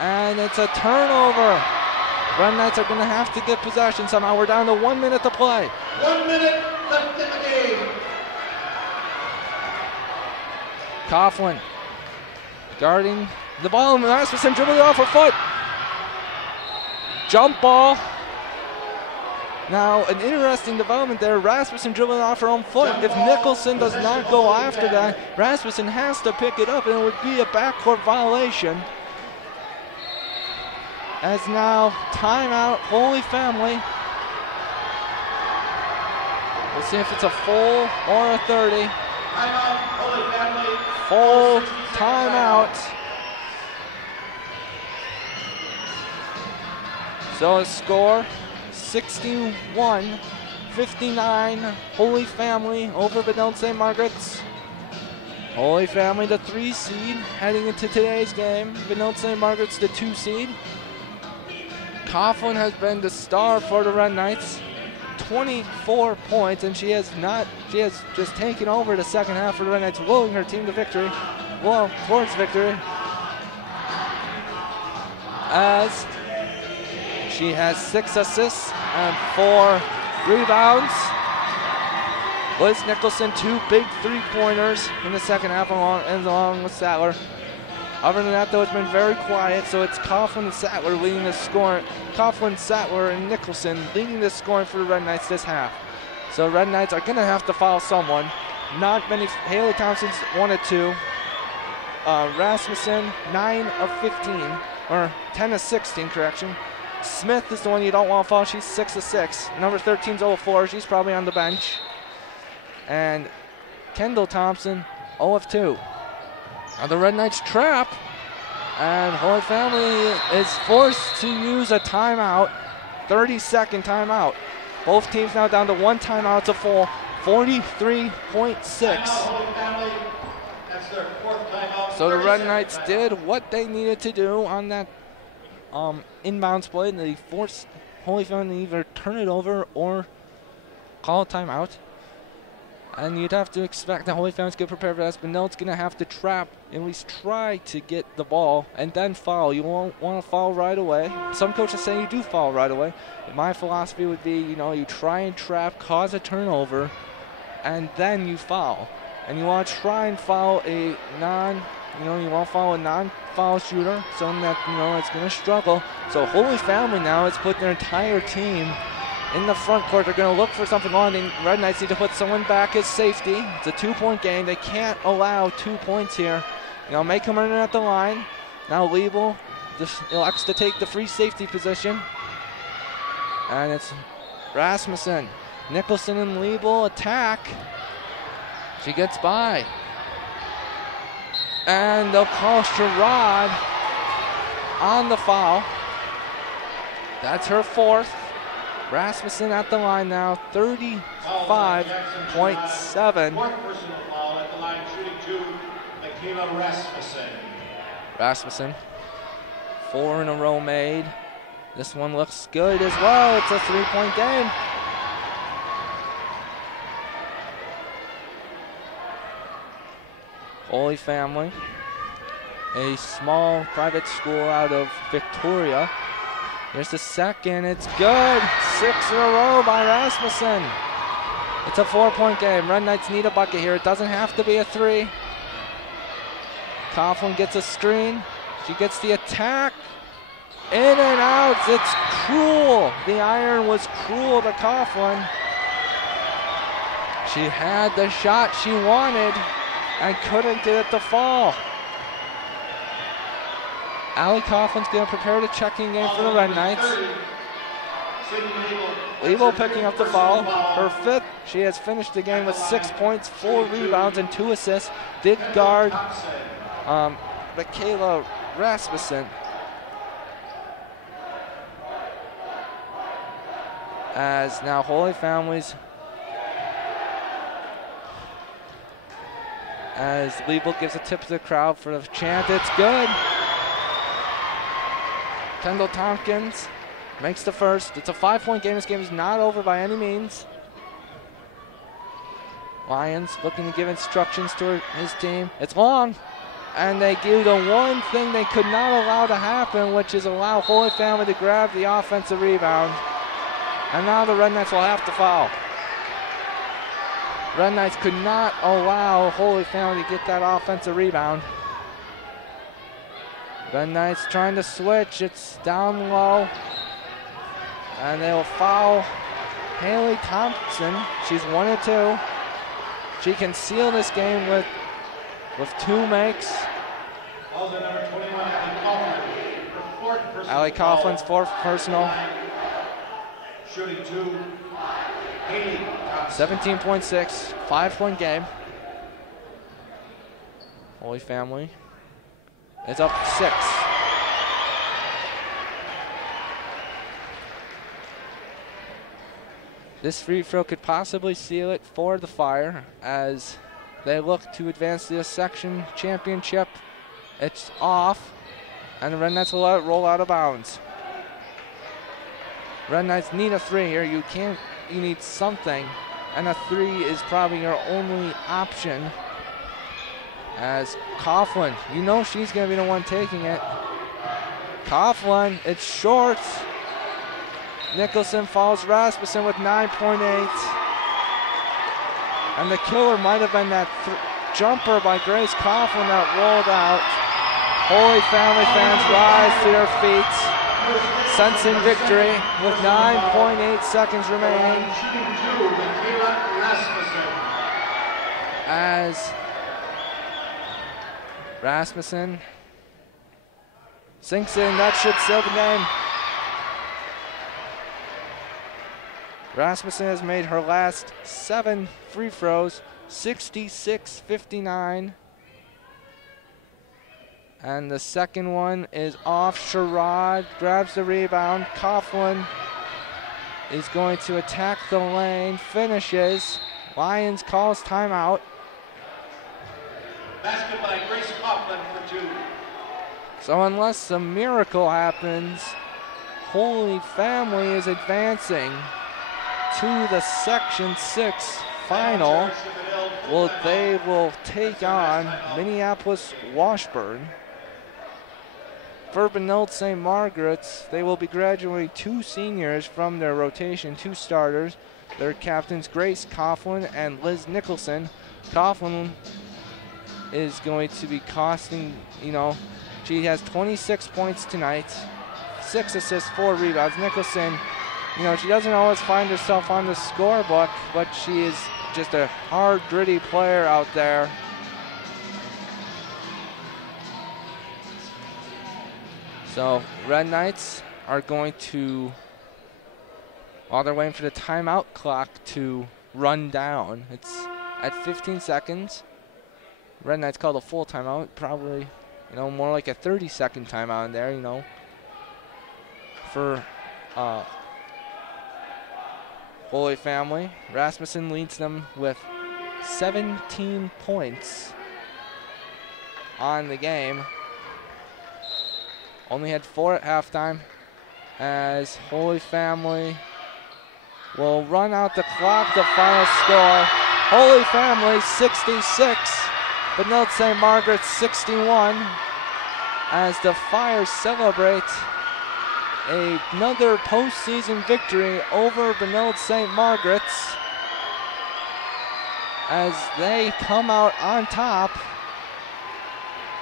And it's a turnover. Red Knights are going to have to get possession somehow. We're down to 1 minute to play. 1 minute left in the game. Coughlin guarding the ball. Rasmussen dribbling off her foot. Jump ball. Now, an interesting development there. Rasmussen dribbling off her own foot. If Nicholson does not go after that, Rasmussen has to pick it up, and it would be a backcourt violation. As now, timeout, Holy Family. We'll see if it's a full or a 30. Timeout, Holy Family. Full timeout. So a score, 61-59, Holy Family over Benilde-St. Margaret's. Holy Family, the 3 seed, heading into today's game. Benilde-St. Margaret's the 2 seed. Coughlin has been the star for the Red Knights. 24 points, and she has just taken over the second half for the Red Knights, willing her team to victory. Well, towards victory. As she has 6 assists and 4 rebounds. Liz Nicholson, 2 big 3-pointers in the second half along with Sattler. Other than that, though, it's been very quiet, so it's Coughlin and Sattler leading the scoring. Coughlin, Sattler, and Nicholson leading the scoring for the Red Knights this half. So Red Knights are going to have to foul someone. Not many. Haley Thompson's 1 of 2. Rasmussen, 9 of 15, or 10 of 16, correction. Smith is the one you don't want to foul. She's 6 of 6. Number 13's 0 of 4. She's probably on the bench. And Kendall Thompson, 0 of 2. Now the Red Knights trap, and Holy Family is forced to use a timeout, 30-second timeout. Both teams now down to 1 timeout to full, 43.6. That's their 4th timeout. So the Red Knights did what they needed to do on that inbounds play, and they forced Holy Family to either turn it over or call a timeout. And you'd have to expect that Holy Family's get prepared for this, but Benilde's going to have to trap, at least try to get the ball, and then foul. You won't want to foul right away. Some coaches say you do foul right away. My philosophy would be, you try and trap, cause a turnover, and then you foul. And you want to try and foul a non-foul shooter, someone that, is going to struggle. So Holy Family now has put their entire team in the front court. They're going to look for something on, and Red Knights need to put someone back as safety. It's a 2-point game. They can't allow 2 points here. Make them earn it at the line. Now Liebel elects to take the free safety position. And it's Rasmussen. Nicholson and Liebel attack. She gets by. And they'll call Sherrod on the foul. That's her 4th. Rasmussen at the line now, 35.7. 4th personal foul at the line, shooting 2, Michaela Rasmussen. Rasmussen, 4 in a row made. This one looks good as well. It's a 3-point game. Holy Family, a small private school out of Victoria. Here's the second, it's good. 6 in a row by Rasmussen. It's a 4-point game. Red Knights need a bucket here. It doesn't have to be a 3. Coughlin gets a screen. She gets the attack. In and out, it's cruel. The iron was cruel to Coughlin. She had the shot she wanted and couldn't get it to fall. Allie Coughlin's going to prepare the checking game for the Red Knights. Lebo picking up the foul. Her 5th. She has finished the game with 6 points, 4 rebounds, and 2 assists. Did guard Michaela Rasmussen. As now Holy Families, as Lebo gives a tip to the crowd for the chant, it's good. Kendall Tompkins makes the first. It's a 5-point game. This game is not over by any means. Lions looking to give instructions to his team. It's long, and they do the one thing they could not allow to happen, which is allow Holy Family to grab the offensive rebound. And now the Red Knights will have to foul. Red Knights could not allow Holy Family to get that offensive rebound. Red Knights trying to switch. It's down low. And they'll foul Haley Thompson. She's 1 of 2. She can seal this game with 2 makes. Also number 21, Allie Coughlin's 4th personal. Shooting 2, Haley Thompson. 17.6, 5-point game. Holy Family is up 6. This free throw could possibly seal it for the Fire as they look to advance to the section championship. It's off, and the Red Knights will let it roll out of bounds. Red Knights need a 3 here. You need something, and a 3 is probably your only option. As Coughlin, you know she's going to be the one taking it. Coughlin, it's short. Nicholson follows Rasmussen with 9.8. And the killer might have been that jumper by Grace Coughlin that rolled out. Holy Family fans rise to their feet, sensing victory with 9.8 seconds remaining. As Rasmussen sinks in, that should seal the game. Rasmussen has made her last 7 free throws, 66-59. And the second one is off. Sherrod grabs the rebound. Coughlin is going to attack the lane, finishes. Lions calls timeout. Basket by Grace Coughlin for 2. So unless a miracle happens, Holy Family is advancing to the Section 6 final. Well, they will take on Minneapolis Washburn. For Benilde-St. Margaret's, they will be graduating 2 seniors from their rotation, 2 starters. Their captains Grace Coughlin and Liz Nicholson. Coughlin is going to be costing, she has 26 points tonight, 6 assists, 4 rebounds. Nicholson, she doesn't always find herself on the scorebook, but she is just a hard, gritty player out there. So Red Knights are going to, while they're waiting for the timeout clock to run down, it's at 15 seconds. Red Knights called a full timeout, probably, more like a 30-second timeout in there, for Holy Family. Rasmussen leads them with 17 points on the game. Only had 4 at halftime, as Holy Family will run out the clock. The final score, Holy Family 66, Benilde-St. Margaret 61 as the Fires celebrate another postseason victory over Benilde-St. Margaret as they come out on top.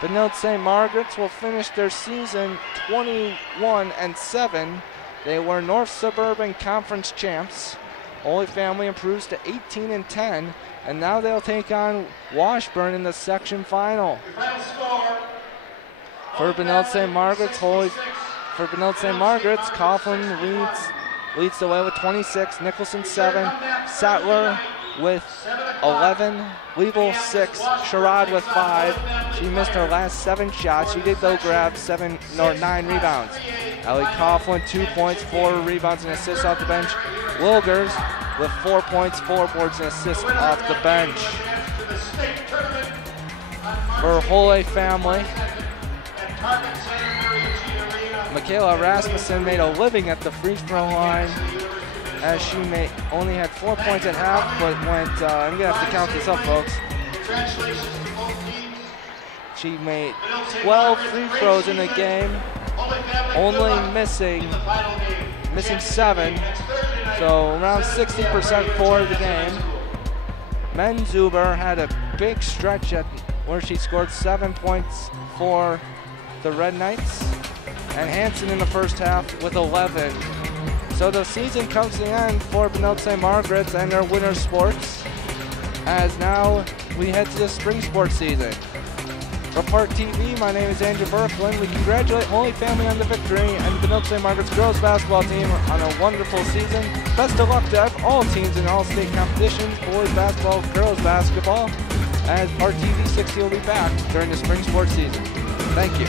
Benilde-St. Margaret will finish their season 21-7. They were North Suburban Conference champs. Holy Family improves to 18-10, and now they'll take on Washburn in the section final. For Benilde-St. Margaret's Coughlin leads the way with 26, Nicholson 7, Sattler with 11, Weevil 6, Sherrod with 5. She missed her last 7 shots. She did though grab 9 rebounds. Ellie Coughlin 2 points, 4 rebounds and assists off the bench. Wilgers with 4 points, 4 boards and assists off the bench. For Holy Family, Michaela Rasmussen made a living at the free throw line as she only had 4 points at half, but went, I'm gonna have to count this up, folks. She made 12 free throws in the game, only missing 7, so around 60% for the game. Menzuber had a big stretch where she scored 7 points for the Red Knights, and Hansen in the first half with 11. So the season comes to the end for Benilde-St. Margaret and their winter sports, as now we head to the spring sports season. For ParkTV, my name is Andrew Berkland. We congratulate Holy Family on the victory and Benilde-St. Margaret's girls basketball team on a wonderful season. Best of luck to all teams in all state competitions, boys basketball, girls basketball, as ParkTV 60 will be back during the spring sports season. Thank you.